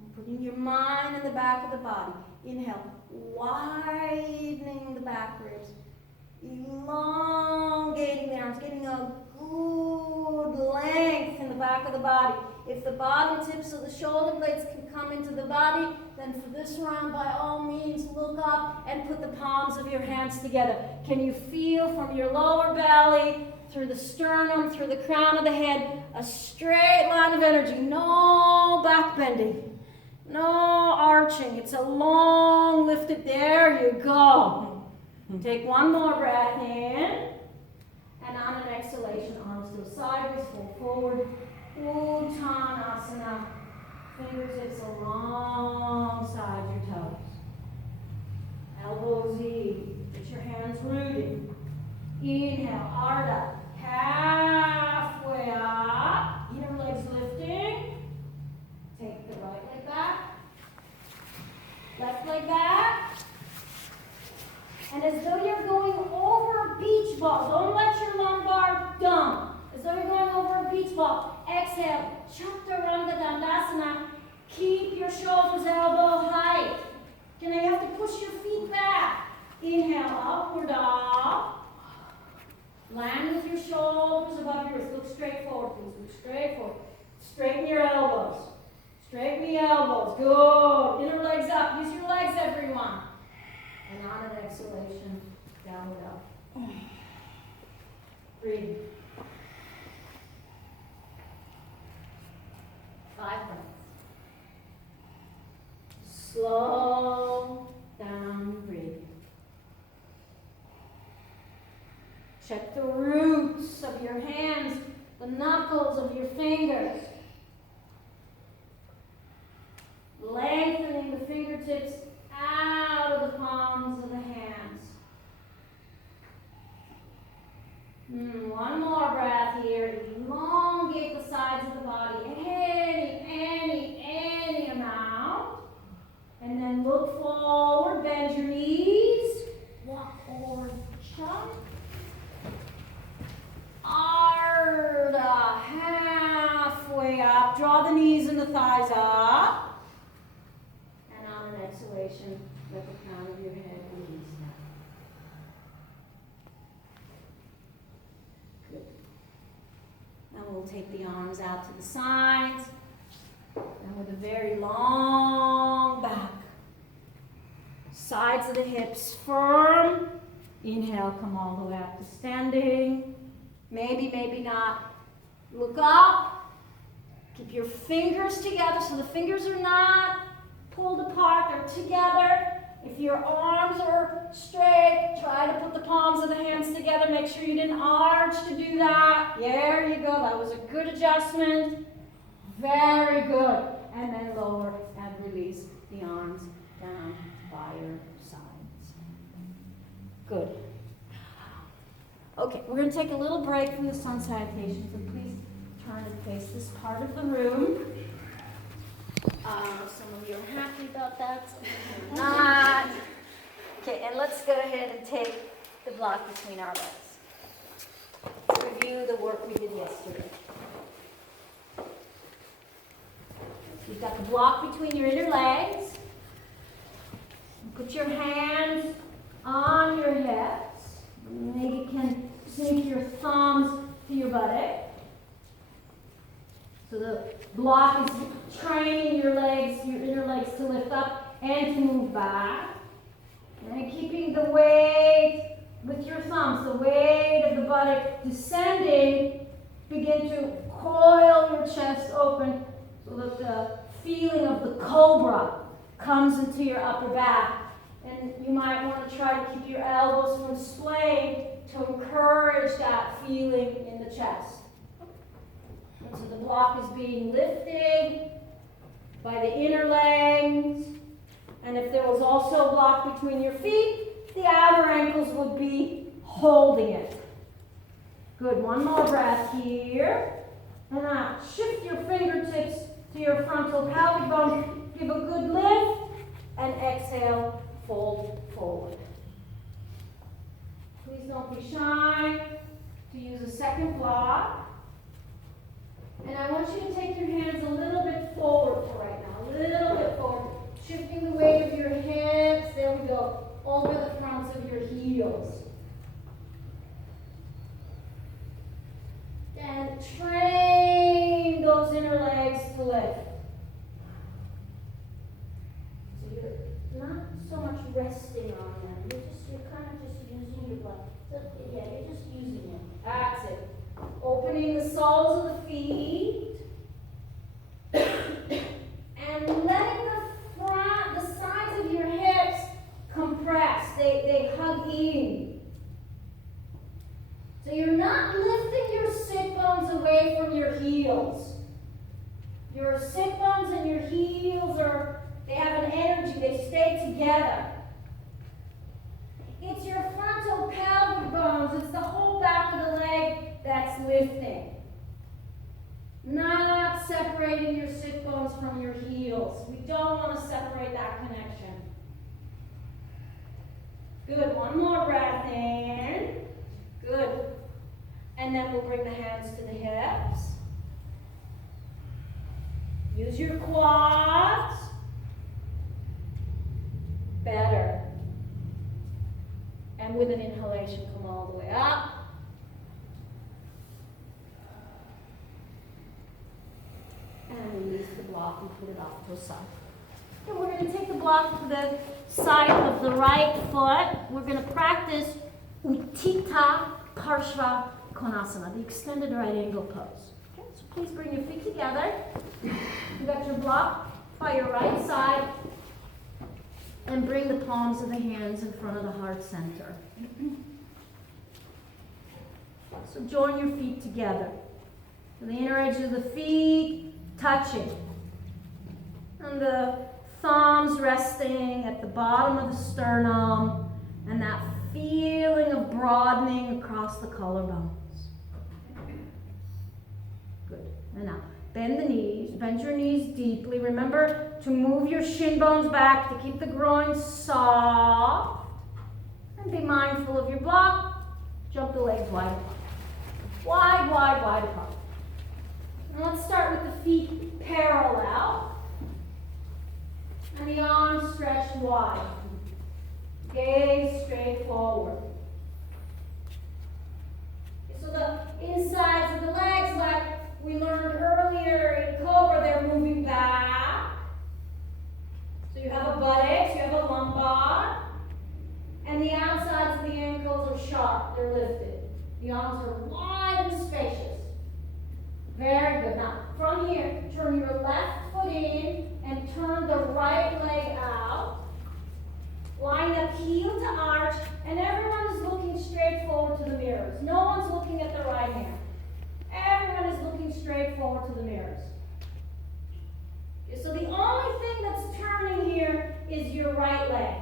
And putting your mind in the back of the body. Inhale, widening the back ribs, elongating the arms, getting a good length in the back of the body. If the bottom tips of the shoulder blades can come into the body, then for this round, by all means, look up and put the palms of your hands together. Can you feel from your lower belly, through the sternum, through the crown of the head, a straight line of energy? No back bending, no arching. It's a long lifted. There you go. Take one more breath in, and on an exhalation, arms go sideways, fold forward. Uttanasana. Fingertips alongside your toes. Elbows in. Get your hands rooted. Inhale, Ardha. Halfway up. Inner legs lifting. Take the right leg back. Left leg back. And as though you're going over a beach ball, don't let your lumbar dump. As though you're going over a beach ball. Exhale, Chaturanga Dandasana. Keep your shoulders elbow height. Can I have to push your feet back? Inhale, upward dog. Land with your shoulders above your wrists. Look straight forward, please. Look straight forward. Straighten your elbows. Straighten the elbows. Good. Inner legs up. Use your legs, everyone. And on an exhalation, downward dog. Breathe. 5 breaths. Slow down, breathe. Check the roots of your hands, the knuckles of your fingers. Lengthening the fingertips out of the palms of the hands. One more breath here. Elongate the sides of the body. Any amount. And then look forward, bend your knees. Walk forward, chop. Ardha, halfway up. Draw the knees and the thighs up. And on an exhalation, let the crown of your head release down. Good. Now we'll take the arms out to the sides. And with a very long back. Sides of the hips firm. Inhale, come all the way up to standing. Maybe, maybe not. Look up. Keep your fingers together so the fingers are not pulled apart. They're together. If your arms are straight, try to put the palms of the hands together. Make sure you didn't arch to do that. There you go. That was a good adjustment. Very good. And then lower and release the arms down by your sides. Good. Okay, we're going to take a little break from the sun salutation, so please turn and face this part of the room. Some of you are happy about that, some of you are not. Okay, and let's go ahead and take the block between our legs. Let's review the work we did yesterday. You've got the block between your inner legs. Put your hands on your hips. Maybe you can sink your thumbs to your buttock. So the block is training your legs, your inner legs to lift up and to move back. And keeping the weight with your thumbs, the weight of the buttock descending, begin to coil your chest open so that the feeling of the cobra comes into your upper back. And you might want to try to keep your elbows from splaying to encourage that feeling in the chest. And so the block is being lifted by the inner legs. And if there was also a block between your feet, the outer ankles would be holding it. Good. One more breath here. And now shift your fingertips to your frontal pelvic bone. Give a good lift. And exhale, fold forward. Please don't be shy to use a second block. Shifting the weight of your hips, there we go, over the fronts of your heels. And train those inner legs to lift. So you're not so much resting on them. You're kind of just using your butt. So, yeah, you're just using it. That's it. Opening the soles of the feet. And letting the sides of your hips compress. They hug in. So you're not lifting your sit bones away from your heels. Your sit bones and your heels they have an energy, they stay together. It's your frontal pelvic bones, it's the whole back of the leg that's lifting. Not separating your sit bones from your heels. We don't want to separate that connection. Good, one more breath in. Good. And then we'll bring the hands to the hips. Use your quads. Better. And with an inhalation, come all the way up. And release the block and put it off to the side. And we're going to take the block to the side of the right foot. We're going to practice Uttita Parshva Konasana, the extended right angle pose. Okay, so please bring your feet together. You got your block by your right side. And bring the palms of the hands in front of the heart center. So join your feet together. So the inner edge of the feet touching. And the thumbs resting at the bottom of the sternum. And that feeling of broadening across the collarbones. Good. And now, bend the knees. Bend your knees deeply. Remember to move your shin bones back to keep the groin soft. And be mindful of your block. Jump the legs wide apart. Wide, wide, wide apart. Now let's start with the feet parallel. And the arms stretched wide. Gaze straight forward. So the insides of the legs, like we learned earlier in Cobra, they're moving back. So you have a buttocks, you have a lumbar. And the outsides of the ankles are sharp, they're lifted. The arms are wide and spacious. Very good. Now, from here, turn your left foot in and turn the right leg out. Line up heel to arch, and everyone is looking straight forward to the mirrors. No one's looking at the right hand. Everyone is looking straight forward to the mirrors. So the only thing that's turning here is your right leg.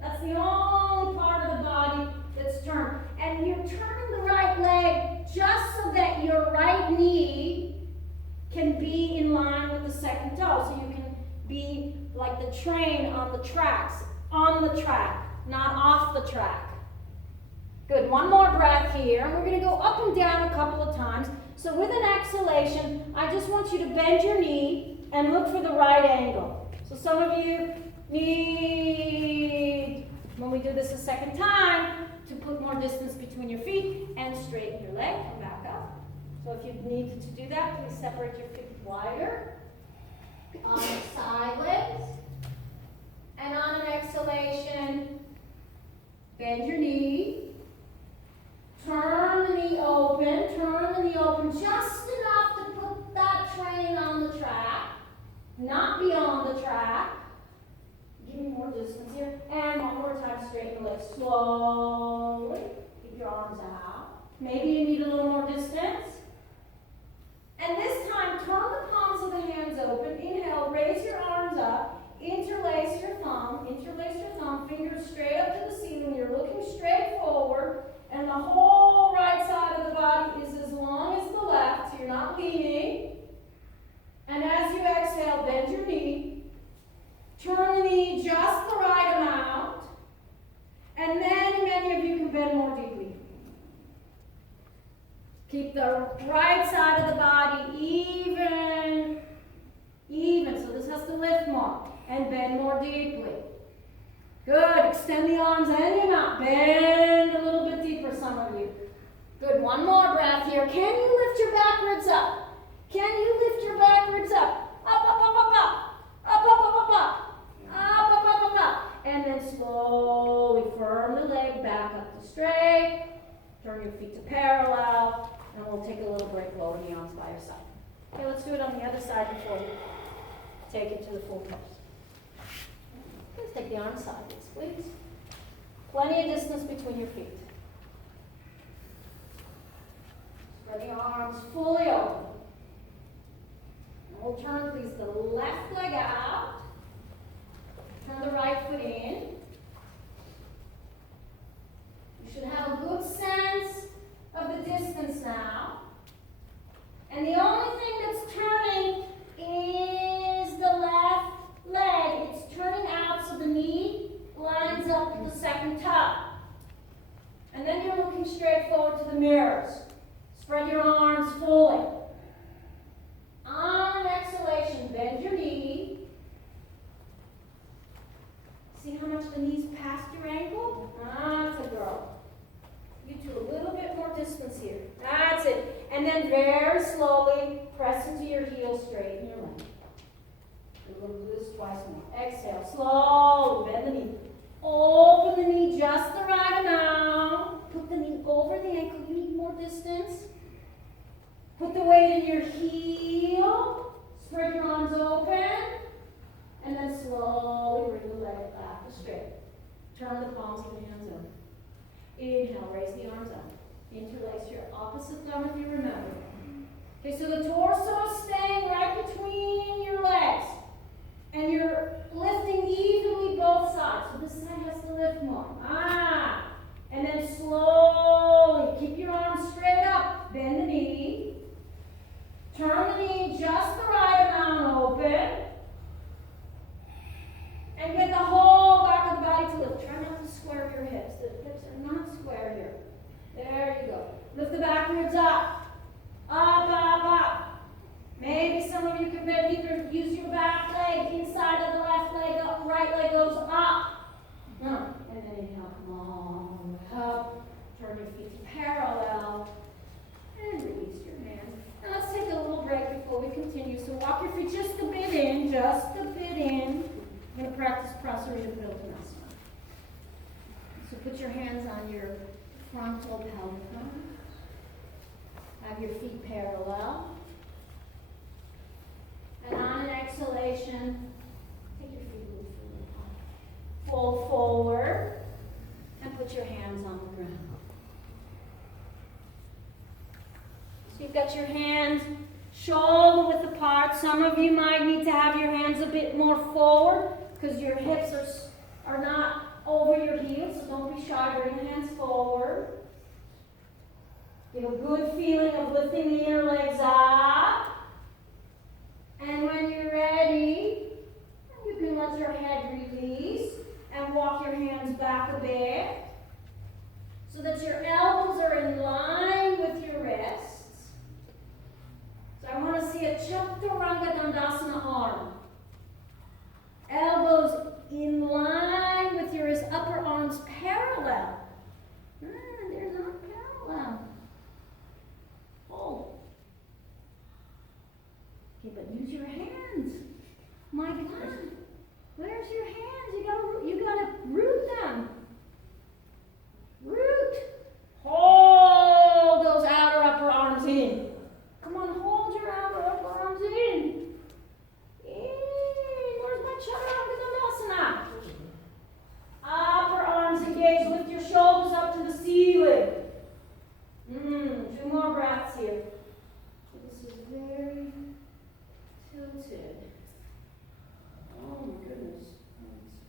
That's the only part of the body that's turned. And you're turning the right leg just so that your right knee can be in line with the second toe. So you can be like the train on the tracks. On the track, not off the track. Good, one more breath here. And we're going to go up and down a couple of times. So with an exhalation, I just want you to bend your knee and look for the right angle. So some of you need, when we do this a second time, to put more distance between your feet and straighten your leg. Come back up. So if you need to do that, please separate your feet wider. On sideways. And on an exhalation, bend your knee. Turn the knee open just enough to put that train on the track, not beyond the track. Give me more distance here. And one more time, straighten the legs slowly. Keep your arms out. Maybe you need a little more distance. And this time, turn the palms of the hands open. Inhale, raise your arms up. Interlace your thumb, fingers straight up to the ceiling. You're looking straight forward, and the whole right side of the body is as long as the left, so you're not leaning. And as you exhale, bend your knee. Turn the knee just the right amount. And many of you can bend more deeply. Keep the right side of the body even. So this has to lift more. and bend more deeply. Good, extend the arms any amount. Bend a little bit deeper, some of you. Good, one more breath here. Can you lift your back ribs up? Can you lift your back ribs up? Up, up, up, up, up. Up, up, up, up, up. Up, up, up, up, up. And then slowly firm the leg back up to straight. Turn your feet to parallel. And we'll take a little break, lowering the arms by your side. Okay, let's do it on the other side before we take it to the full pose. Let's take the arms sideways, please. Plenty of distance between your feet. Spread the arms fully open. And we'll turn, please, the left leg out. Turn the right foot in. You should have a good sense of the distance now. And the only thing that's turning is the left leg. It's turning out so the knee lines up with the second toe. And then you're looking straight forward to the mirrors. Spread your arms fully. On an exhalation, bend your knee. See how much the knee's past your ankle? That's a girl. You two a little bit more distance here. That's it. And then very slowly press into your heel, straighten your leg. We're going to do this twice more. Exhale, slowly bend the knee. Open the knee just the right amount. Put the knee over the ankle. You need more distance. Put the weight in your heel. Spread your arms open. And then slowly bring the leg back to straight. Turn the palms of the hands over. Inhale, raise the arms up. Interlace your opposite thumb if you remember. Okay, so the torso is staying right between your legs. And you're lifting evenly both sides. So this side has to lift more. And then slowly keep your arms straight up. Bend the knee. Turn the knee just the right amount open. And get the whole back of the body to lift. Try not to square your hips. The hips are not square here. There you go. Lift the back ribs up. Up, up, up. Maybe some of you can either use your back leg inside of the left leg up, right leg goes up. And then inhale, come on, up. Turn your feet to parallel. And release your hands. Now let's take a little break before we continue. So walk your feet just a bit in, just a bit in. We're going to practice Prasarita Uttanasana. So put your hands on your frontal pelvic bone. Have your feet parallel. And on an exhalation, take your feet a little further. Fold forward and put your hands on the ground. So you've got your hands shoulder width apart. Some of you might need to have your hands a bit more forward because your hips are not over your heels, so don't be shy. Bring the hands forward. Get a good feeling of lifting the inner legs up. And when you're ready, you can let your head release and walk your hands back a bit so that your elbows are in line with your wrists. So I want to see a Chaturanga Dandasana arm. Elbows in line with your wrists, upper arms parallel. They're not parallel. Hold. Okay, but use your hands. My God, where's your hands? You gotta root them. Root. Hold those outer upper arms in. Come on, hold your outer upper arms in. Where's my Chaturanga Dandasana? Upper arms engaged. Lift your shoulders up to the ceiling. 2 more breaths here. This is very tilted. Oh my goodness. It's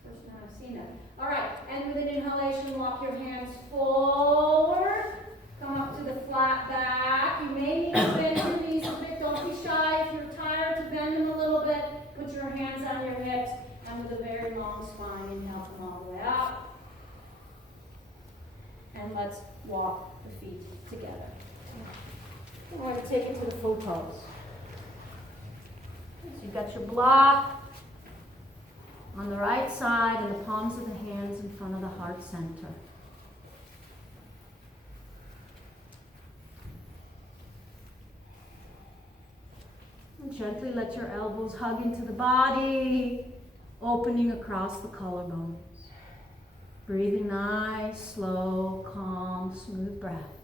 the first time I've seen that. All right, and with an inhalation, walk your hands forward. Come up to the flat back. You may need to bend your knees a bit. Don't be shy. If you're tired, to bend them a little bit. Put your hands on your hips. And with a very long spine, inhale, come all the way up. And let's walk the feet together. We're going to take it to the full pose. So you've got your block. on the right side and the palms of the hands in front of the heart center. And gently let your elbows hug into the body, opening across the collarbones. Breathing nice, slow, calm, smooth breaths.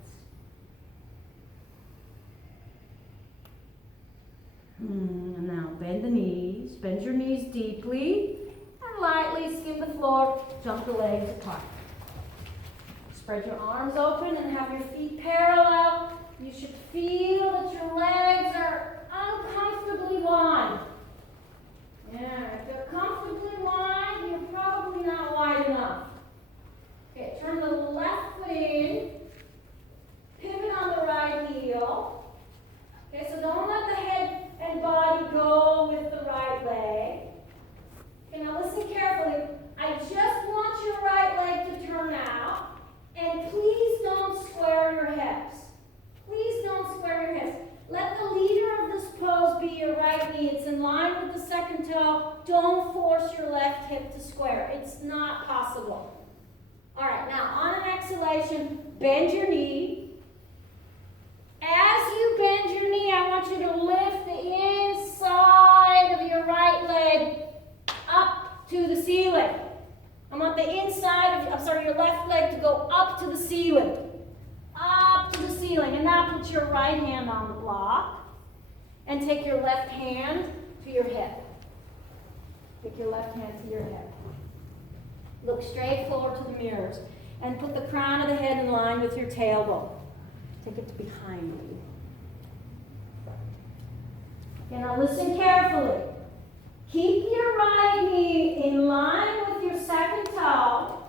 And now bend the knees. Bend your knees deeply and lightly skim the floor. Jump the legs apart. Spread your arms open and have your feet parallel. You should feel that your legs are uncomfortably wide. Yeah, if they're comfortably wide, you're probably not wide enough. Okay, turn the left foot in. Pivot on the right heel. Okay, so don't let the head and body go with the right leg. Okay, now listen carefully. I just want your right leg to turn out. And please don't square your hips. Please don't square your hips. Let the leader of this pose be your right knee. It's in line with the second toe. Don't force your left hip to square. It's not possible. All right, now on an exhalation, bend your knee. As you bend your knee, I want you to lift the inside of your right leg up to the ceiling. I want the inside of, your left leg to go up to the ceiling. Up to the ceiling. And now put your right hand on the block and take your left hand to your hip. Take your left hand to your hip. Look straight forward to the mirrors and put the crown of the head in line with your tailbone. Take it to behind you. Okay, now listen carefully. Keep your right knee in line with your second toe.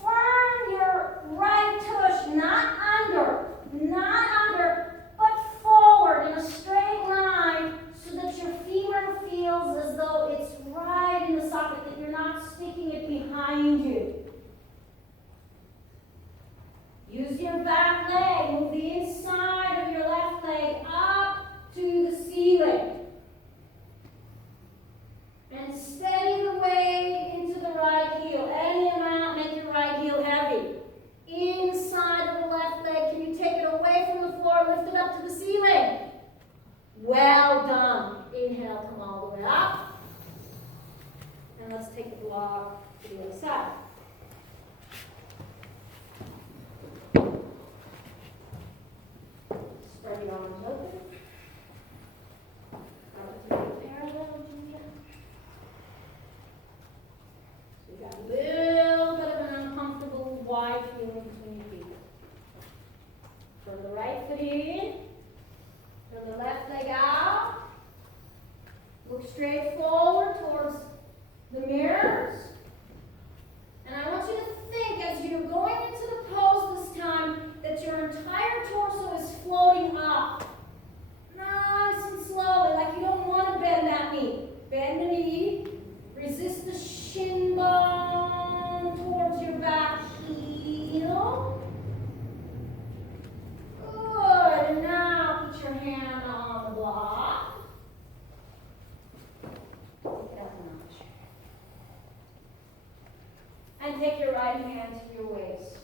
Firm your right tush, not under, but forward in a straight line so that your femur feels as though it's right in the socket, that you're not sticking it behind you. Use your back leg, move the inside of your left leg up to the ceiling. And steady the weight into the right heel. Any amount, make your right heel heavy. Inside of the left leg, can you take it away from the floor, lift it up to the ceiling? Well done. Inhale, come all the way up. And let's take the block to the other side. Spread your arms open. Parallel, Julia. So you got a little bit of an uncomfortable wide feeling between your feet. Turn the right foot in. Turn the left leg out. Look straight forward towards the mirrors. And I want you to think as you're going into the pose this time that your entire torso is floating up. Nice and slowly, like you don't want to bend that knee. Bend the knee. Resist the shin bone towards your back heel. Good. And now put your hand on the block. Take it up a notch. And take your right hand to your waist.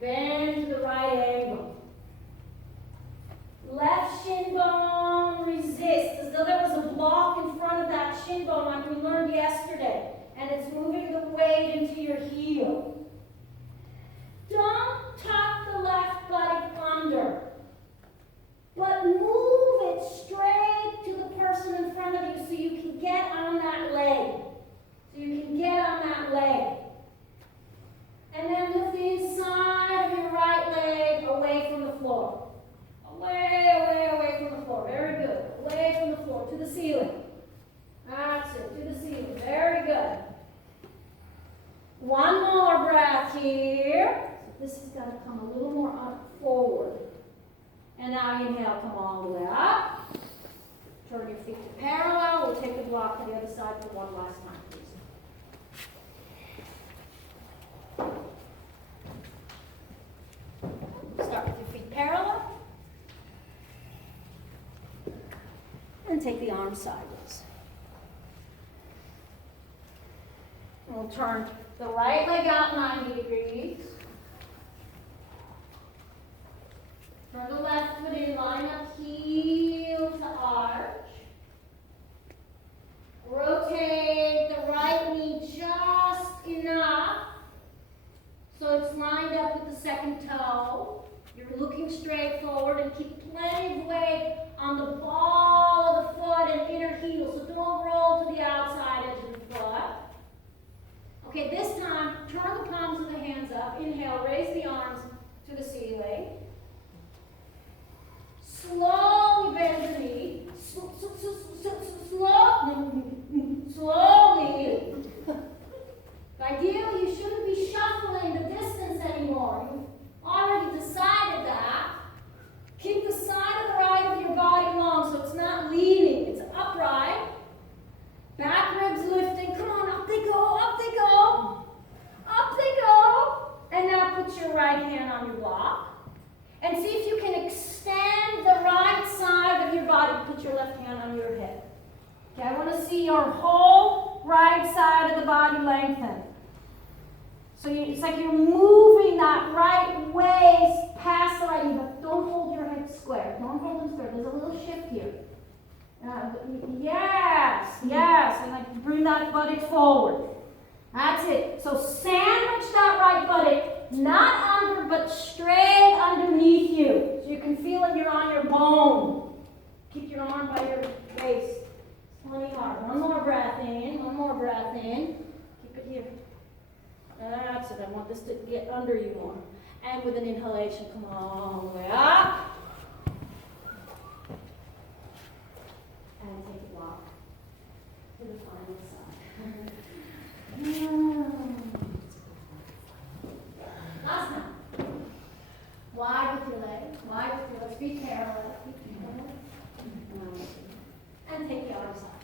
Bend to the right angle. Left shin bone, resist, as though there was a block in front of that shin bone like we learned yesterday. And it's moving the weight into your heel. Don't tuck the left leg under, but move it straight to the person in front of you so you can get on that leg. And then lift the inside of your right leg away from the floor. Away from the floor. Very good. Away from the floor, to the ceiling. That's it, to the ceiling. Very good. One more breath here. This has got to come a little more up forward. And now inhale, come all the way up. Turn your feet to parallel. We'll take the block to the other side for one last time, please. Start with your feet parallel. and take the arm sideways. And we'll turn the right leg out 90 degrees. Turn the left foot in, line up heel to arch. Rotate the right knee just enough so it's lined up with the second toe. You're looking straight forward and keep plenty of weight on the ball of the foot and inner heel, so don't roll to the outside edge of the foot. Okay, this time, turn the palms of the hands up. Inhale, raise the arms to the ceiling. Slowly bend the knee. Slowly. Ideally, you shouldn't be shuffling the distance anymore. You've already decided that. Keep the side of the right of your body long so it's not leaning. It's upright. Back ribs lifting. Come on, up they go, up they go. Up they go. And now put your right hand on your block. And see if you can extend the right side of your body. Put your left hand on your hip. Okay, I want to see your whole right side of the body lengthen. So it's like you're moving that right waist past the right knee, but don't hold your hips square. Don't hold them square. There's a little shift here. Yes, and like bring that buttock forward. That's it. So sandwich that right buttock, not under, but straight underneath you. So you can feel it, you're on your bone. Keep your arm by your waist. It's plenty hard. One more breath in, one more breath in. Keep it here. That's it. I want this to get under you more. And with an inhalation, come all the way up. And take a walk to the final side. Last time. Wide with your legs. Wide with your legs. Feet parallel. And take the other side.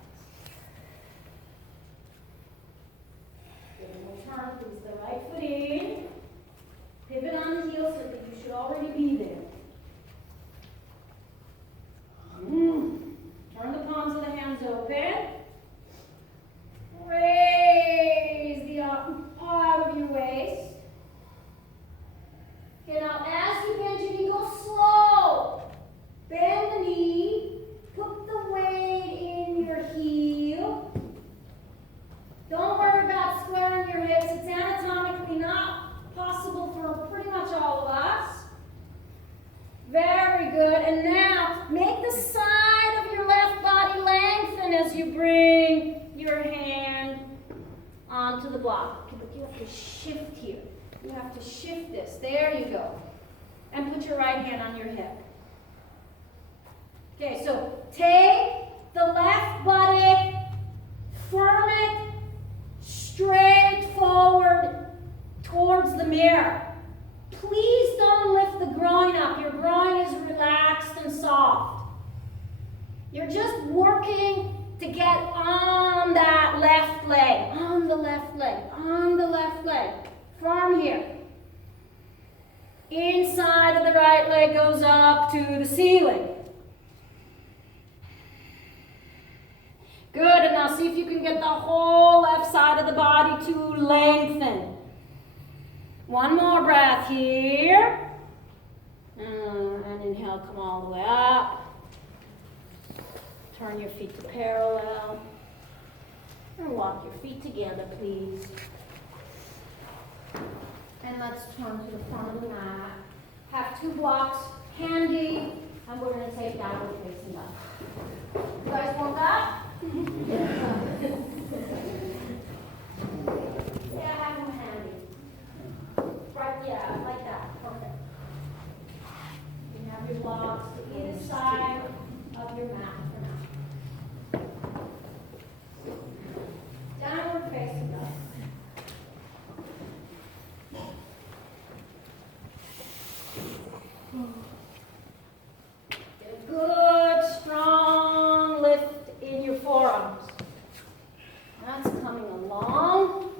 Then we'll turn, please, the right foot in. Pivot on the heel so that you should already be there. Turn the palms of the hands open. Raise the arm out of your waist. Okay, now as you bend your knee, go slow. Bend the knee. Put the weight in your heel. Don't worry about squaring your hips. It's anatomically not possible for pretty much all of us. Very good. And now make the side of your left body lengthen as you bring your hand onto the block. Okay, but you have to shift here. You have to shift this. There you go. And put your right hand on your hip. Okay, so take the left buttock, firm it straight forward towards the mirror. Please don't lift the groin up. Your groin is relaxed and soft. You're just working to get on that left leg, on the left leg, on the left leg. Firm here. Inside of the right leg goes up to the ceiling. Good, and now see if you can get the whole left side of the body to lengthen. One more breath here. And inhale, come all the way up. Turn your feet to parallel. And walk your feet together, please. And let's turn to the front of the mat. Have two blocks handy, and we're going to take downward facing dog. You guys want that? Yeah, have them handy. Right, yeah, like that. Perfect. You have your blocks to either side of your mat for now. Downward facing dog. Good, strong lift in your forearms. That's coming along.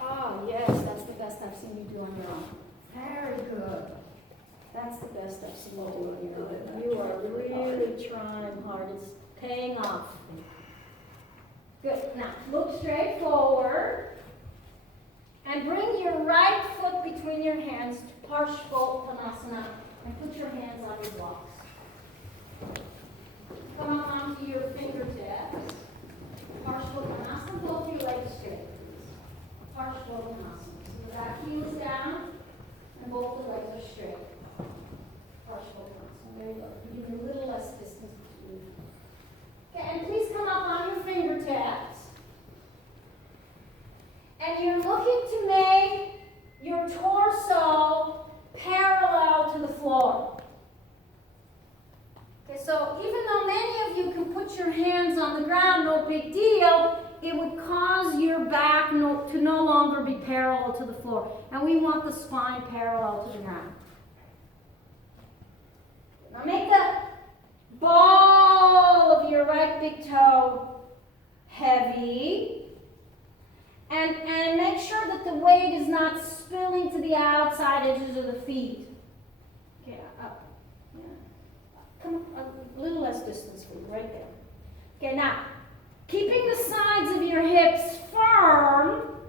Oh, yes, that's the best I've seen you do on your own. Very good. That's the best I've seen you do on your own. You are really trying hard. It's paying off. Good. Now, look straight forward. And bring your right foot between your hands to Parshvottanasana. And put your hands on your blocks. Come up onto your fingertips. Parshvottanasana. Both your legs straight. Parshvottanasana. So the back heel is down and both the legs are straight. Parshvottanasana. There you go. You need a little less distance between. Okay, and please come up on your fingertips. And you're looking to make your torso parallel to the floor. Okay, so even though many of you can put your hands on the ground, no big deal, it would cause your back to no longer be parallel to the floor. And we want the spine parallel to the ground. Now make the ball of your right big toe heavy. And make sure that the weight is not spilling to the outside edges of the feet. Okay, up. Yeah. Come a little less distance for you, right there. Okay, now, keeping the sides of your hips firm,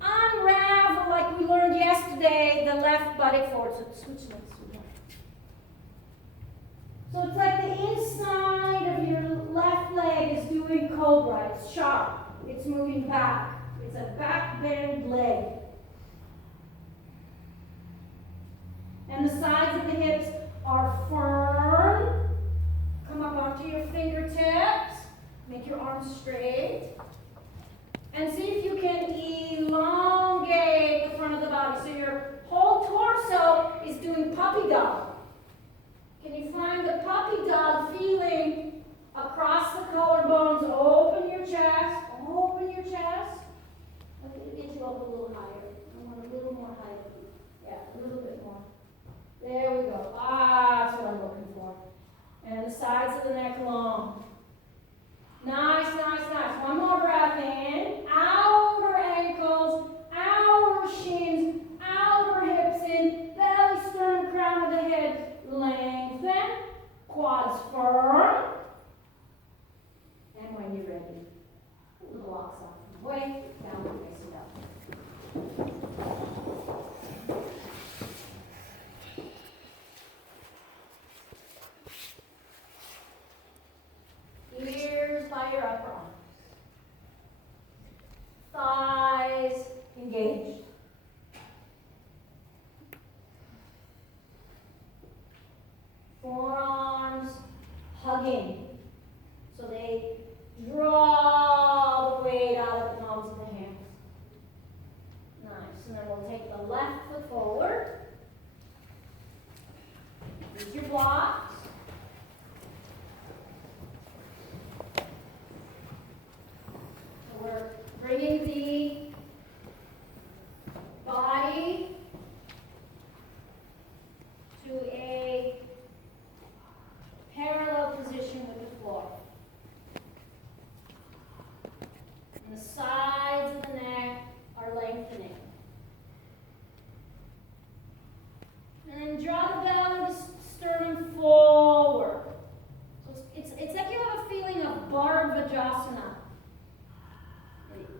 unravel, like we learned yesterday, the left buttock forward. So switch legs. So it's like the inside of your left leg is doing cobra. It's sharp. It's moving back. It's a back bend leg. And the sides of the hips are firm. Come up onto your fingertips. Make your arms straight. And see if you can elongate the front of the body. So your whole torso is doing puppy dog. Can you find the puppy dog feeling across the collarbones? Open your chest. Open your chest. Let me get you up a little higher. I want a little more height. Yeah, a little bit more. There we go. Ah, that's what I'm looking for. And the sides of the neck long. Nice, nice, nice. One more breath in. Outer ankles, outer shins, outer hips in. Belly, sternum, crown of the head. Lengthen, quads firm, and when you're ready, pull the blocks off from the way, downward facing dog. Ears by your upper arms, thighs engaged. Forearms hugging, so they draw the weight out of the palms of the hands. Nice. And then we'll take the left foot forward. Use your blocks. So we're bringing the body to a parallel position with the floor. And the sides of the neck are lengthening. And then draw the belly, the sternum forward. So it's like you have a feeling of Bharadvajasana.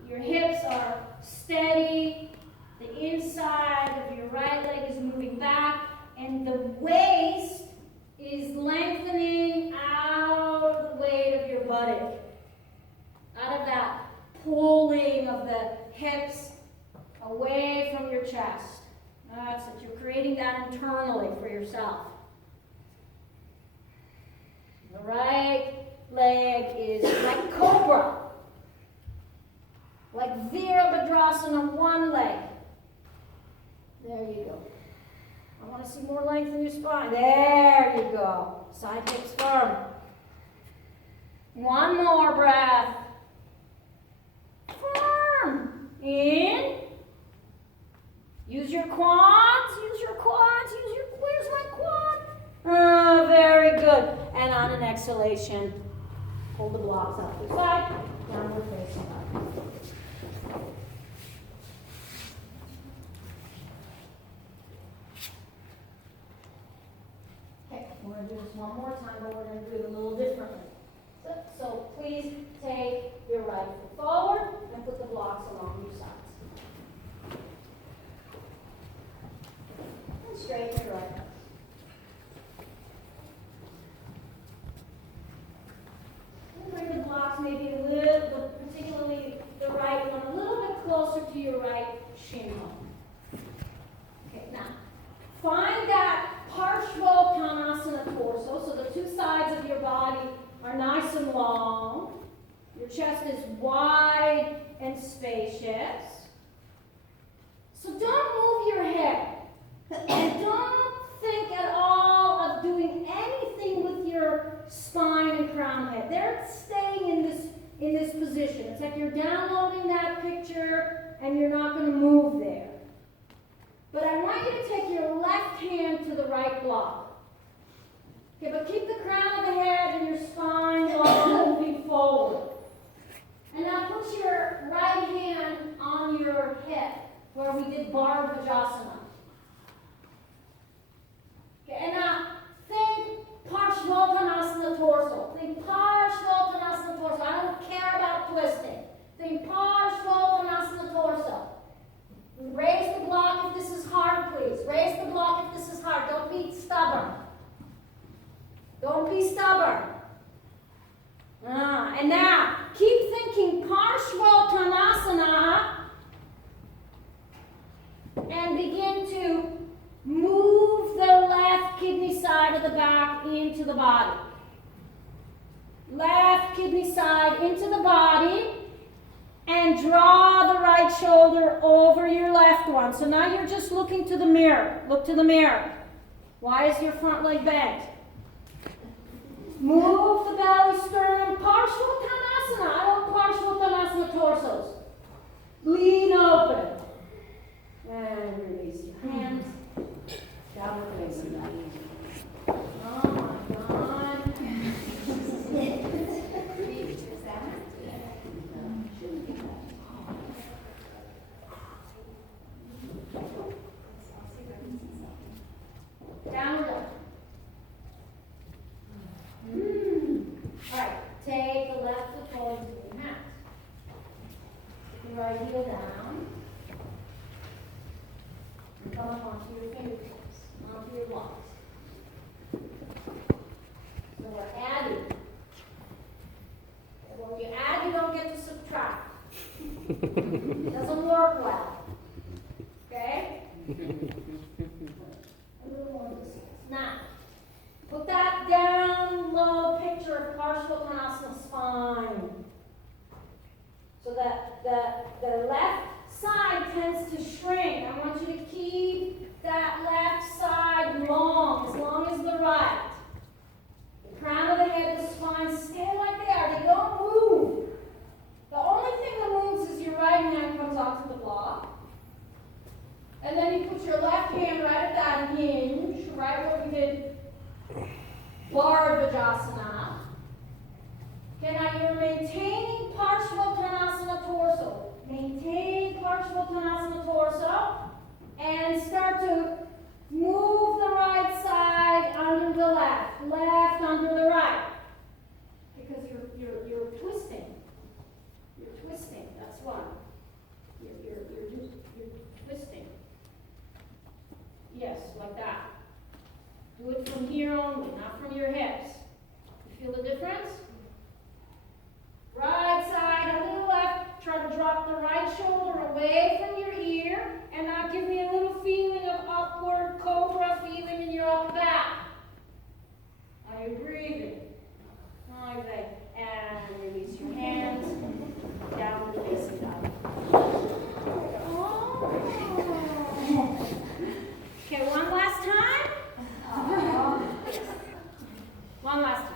Your hips are steady. The inside of your right leg is moving back. And the waist is lengthening out of the weight of your buttock. Out of that pulling of the hips away from your chest. That's it. You're creating that internally for yourself. The right leg is like cobra. Like Virabhadrasana, one leg. There you go. I want to see more length in your spine. There you go. Side hips firm. One more breath. Firm. In. Use your quads. Use your quads. Where's my quad? Oh, very good. And on an exhalation, pull the blocks out to the side. Downward facing dog. We're to do this one more time, but we're going to do it a little differently. So please take your right foot forward and put the blocks along your sides. And straighten your right foot. And bring the blocks maybe a little, particularly the right one, a little bit closer to your right shin bone. Okay, now find that Parshvottanasana torso, so the two sides of your body are nice and long. Your chest is wide and spacious. So don't move your head. And don't think at all of doing anything with your spine and crown head. They're staying in this position. It's like you're downloading that picture and you're not going to move there. But I want you to take your left hand to the right block. Okay, but keep the crown of the head and your spine all moving forward. And now put your right hand on your hip, where we did Bhargavajasana. Okay, and now think Parshvottanasana torso. Think Parshvottanasana torso. I don't care about twisting. Think Parshvottanasana torso. Raise the block if this is hard, please. Raise the block if this is hard. Don't be stubborn. Don't be stubborn. And now, keep thinking Parshvottanasana and begin to move the left kidney side of the back into the body. Left kidney side into the body and draw the right shoulder over your left one. So now you're just looking to the mirror. Look to the mirror. Why is your front leg bent? Move the belly, sternum, Parshvottanasana. I don't Parshvottanasana torsos. Lean open. And release your hands. Downward facing dog. Oh my God. Downward dog. All right, take the left foot forward to your hands. Stick your right heel down. And come up onto your fingertips, onto your blocks. So we're adding. And when you add, you don't get to subtract. It doesn't work well. Okay? A little more distance. Now, put that down low picture of Parshvottanasana spine. So that the left side tends to shrink. I want you to keep that left side long as the right. The crown of the head, the spine, stay like they are. They don't move. The only thing that moves is your right hand comes onto the block. And then you put your left hand right at that hinge, right where we did Bhargavajasana. Okay, now you're maintaining Parshvottanasana torso. Maintain Parshvottanasana torso and start to move the right side under the left, left under the right. Because you're twisting. You're twisting, that's why. You're twisting. Yes, like that. Do it from here only, not from your hips. You feel the difference? Right side, a little left. Try to drop the right shoulder away from your ear. And now give me a little feeling of upward cobra feeling in your upper back. Are you breathing? Okay. And release your hands. Downward facing dog. Oh. Okay, one last time. One last time.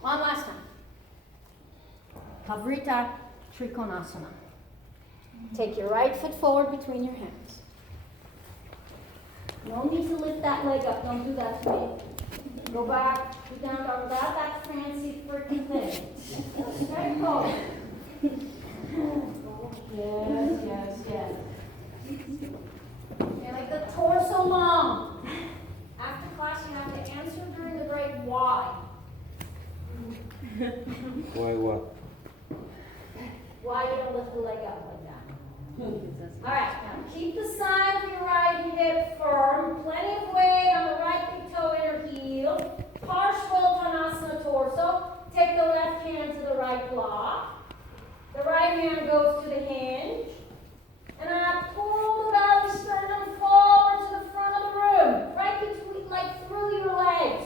One last time. Pavrita Trikonasana. Take your right foot forward between your hands. No need to lift that leg up. Don't do that to me. Go back, go down without that fancy freaking thing. Straight forward. Yes. Okay, like the torso long. After class. Why what? Why you don't lift the leg up like that. All right, now keep the side of your right hip firm. Plenty of weight on the right big toe, inner heel. Parshvottanasana torso. Take the left hand to the right block. The right hand goes to the hinge. And I pull the belly sternum forward to the front of the room, right between, like through your legs.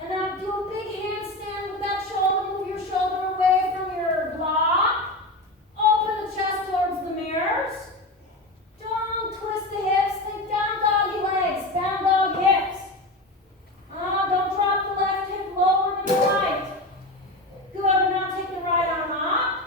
And now do a big handstand with that shoulder. Move your shoulder away from your block. Open the chest towards the mirrors. Don't twist the hips. Think down doggy legs, down dog hips. Don't drop the left hip lower than the right. Good, and now take the right arm up.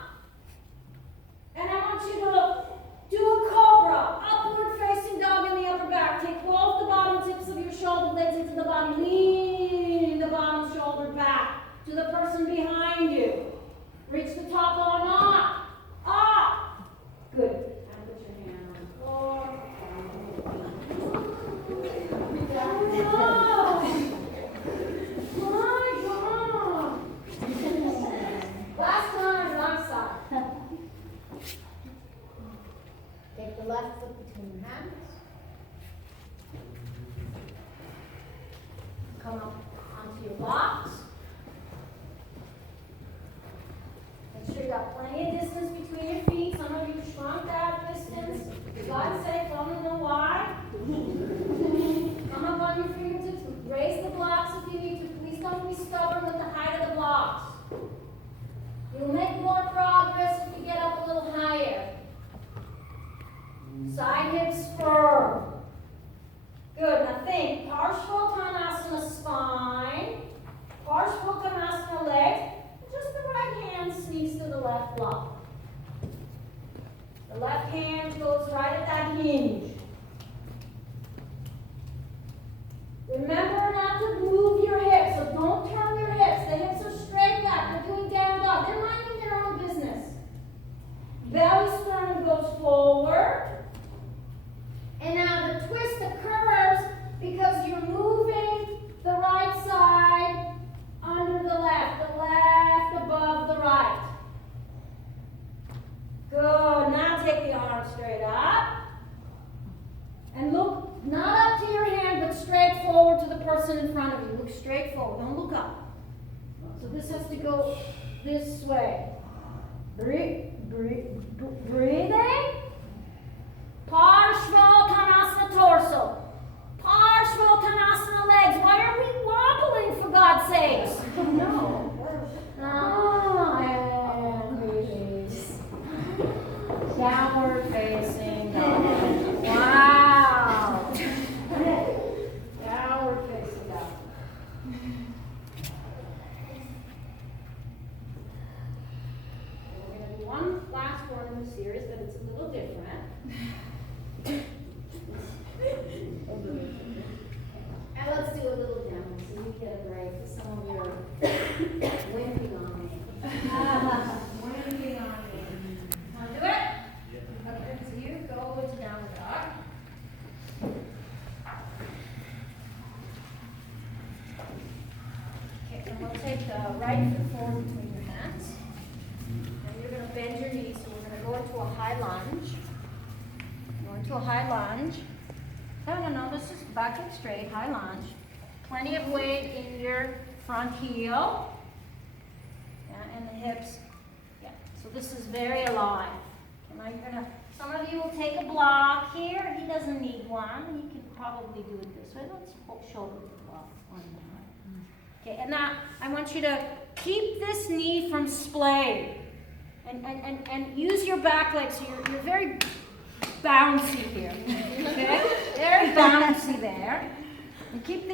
And I want you to do a cobra, upward facing dog in the upper back. Take both the bottom tips of your shoulder blades into the body. Lean the bottom shoulder back to the person behind you. Reach the top arm up. Up. Good. And put your hand on the floor. Last time, last side. Take the left foot between your hands. Come up onto your blocks. Make sure you got plenty of distance between your feet. Some of you shrunk that distance. For God's sake, I don't know why. Come up on your fingertips. Raise the blocks if you need to. Please don't be stubborn with the height of the blocks. You'll make more progress if you get up a little higher. Side hips firm. Good. Now think. Parshvottanasana spine. Parshvottanasana legs. Just the right hand sneaks to the left block. The left hand goes right at that hinge. Remember not to move your hips, so don't turn your hips. The hips are straight back. They're doing down dog. They're minding their own business. Belly sternum goes forward. And now the twist occurs because you're moving the right side under the left above the right. Good. Now take the arm straight up. And look not up to your hand, but straight forward to the person in front of you. Look straight forward. Don't look up. So this has to go this way. Breathing. Parshvottanasana torso. Parshvottanasana legs. Why are we wobbling, for God's sakes? No. And release. Downward facing dog. Wow. Downward facing dog. We're going to do one last one in the series, but it's a little different. And let's do a little demo so you get a break. Some of you are wimping on me. Wimping on me. Want to do it? Okay, so you go into downward dog. Okay, and we'll take the right foot forward between your hands. And you're going to bend your knees, so we're going to go into a high lunge. Go into a high lunge. No, this is back and straight, high lunge. Plenty of weight in your front heel. Yeah, and the hips. Yeah, so this is very alive. Some of you will take a block here. He doesn't need one. He can probably do it this way. Let's shoulder the block. Okay, and now I want you to keep this knee from splaying. And use your back leg so you're very bouncy here. Okay? Very bouncy there. And keep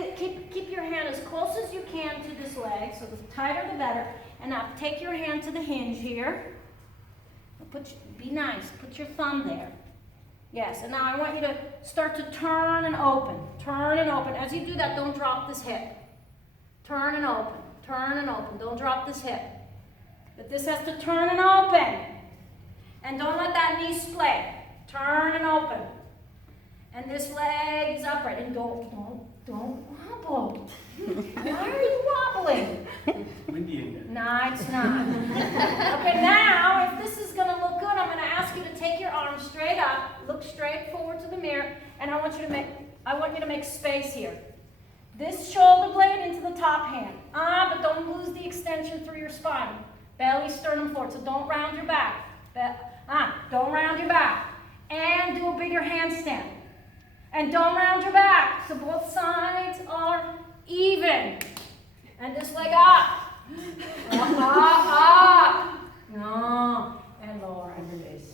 your hand as close as you can to this leg, so the tighter the better. And now take your hand to the hinge here. Be nice. Put your thumb there. Yes, and now I want you to start to turn and open. Turn and open. As you do that, don't drop this hip. Turn and open. Turn and open. Don't drop this hip. But this has to turn and open. And don't let that knee splay. Turn and open. And this leg is upright. And don't wobble. Why are you wobbling? windy in here. No, it's not. Okay, now, if this is going to look good, I'm going to ask you to take your arms straight up, look straight forward to the mirror, and I want you to make space here. This shoulder blade into the top hand. But don't lose the extension through your spine. Belly, sternum forward, so don't round your back. Don't round your back. And do a bigger handstand. And don't round your back, so both sides are even. And this leg up. Up. No. And lower and release.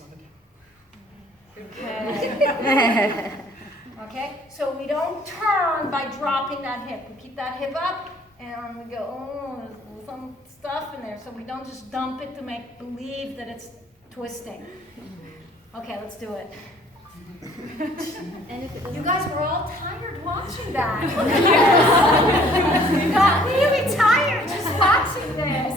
Okay. Okay, so we don't turn by dropping that hip. We keep that hip up, and we go, there's some stuff in there. So we don't just dump it to make believe that it's twisting. Okay, let's do it. You guys were all tired watching that. Look at this. You got really tired just watching this.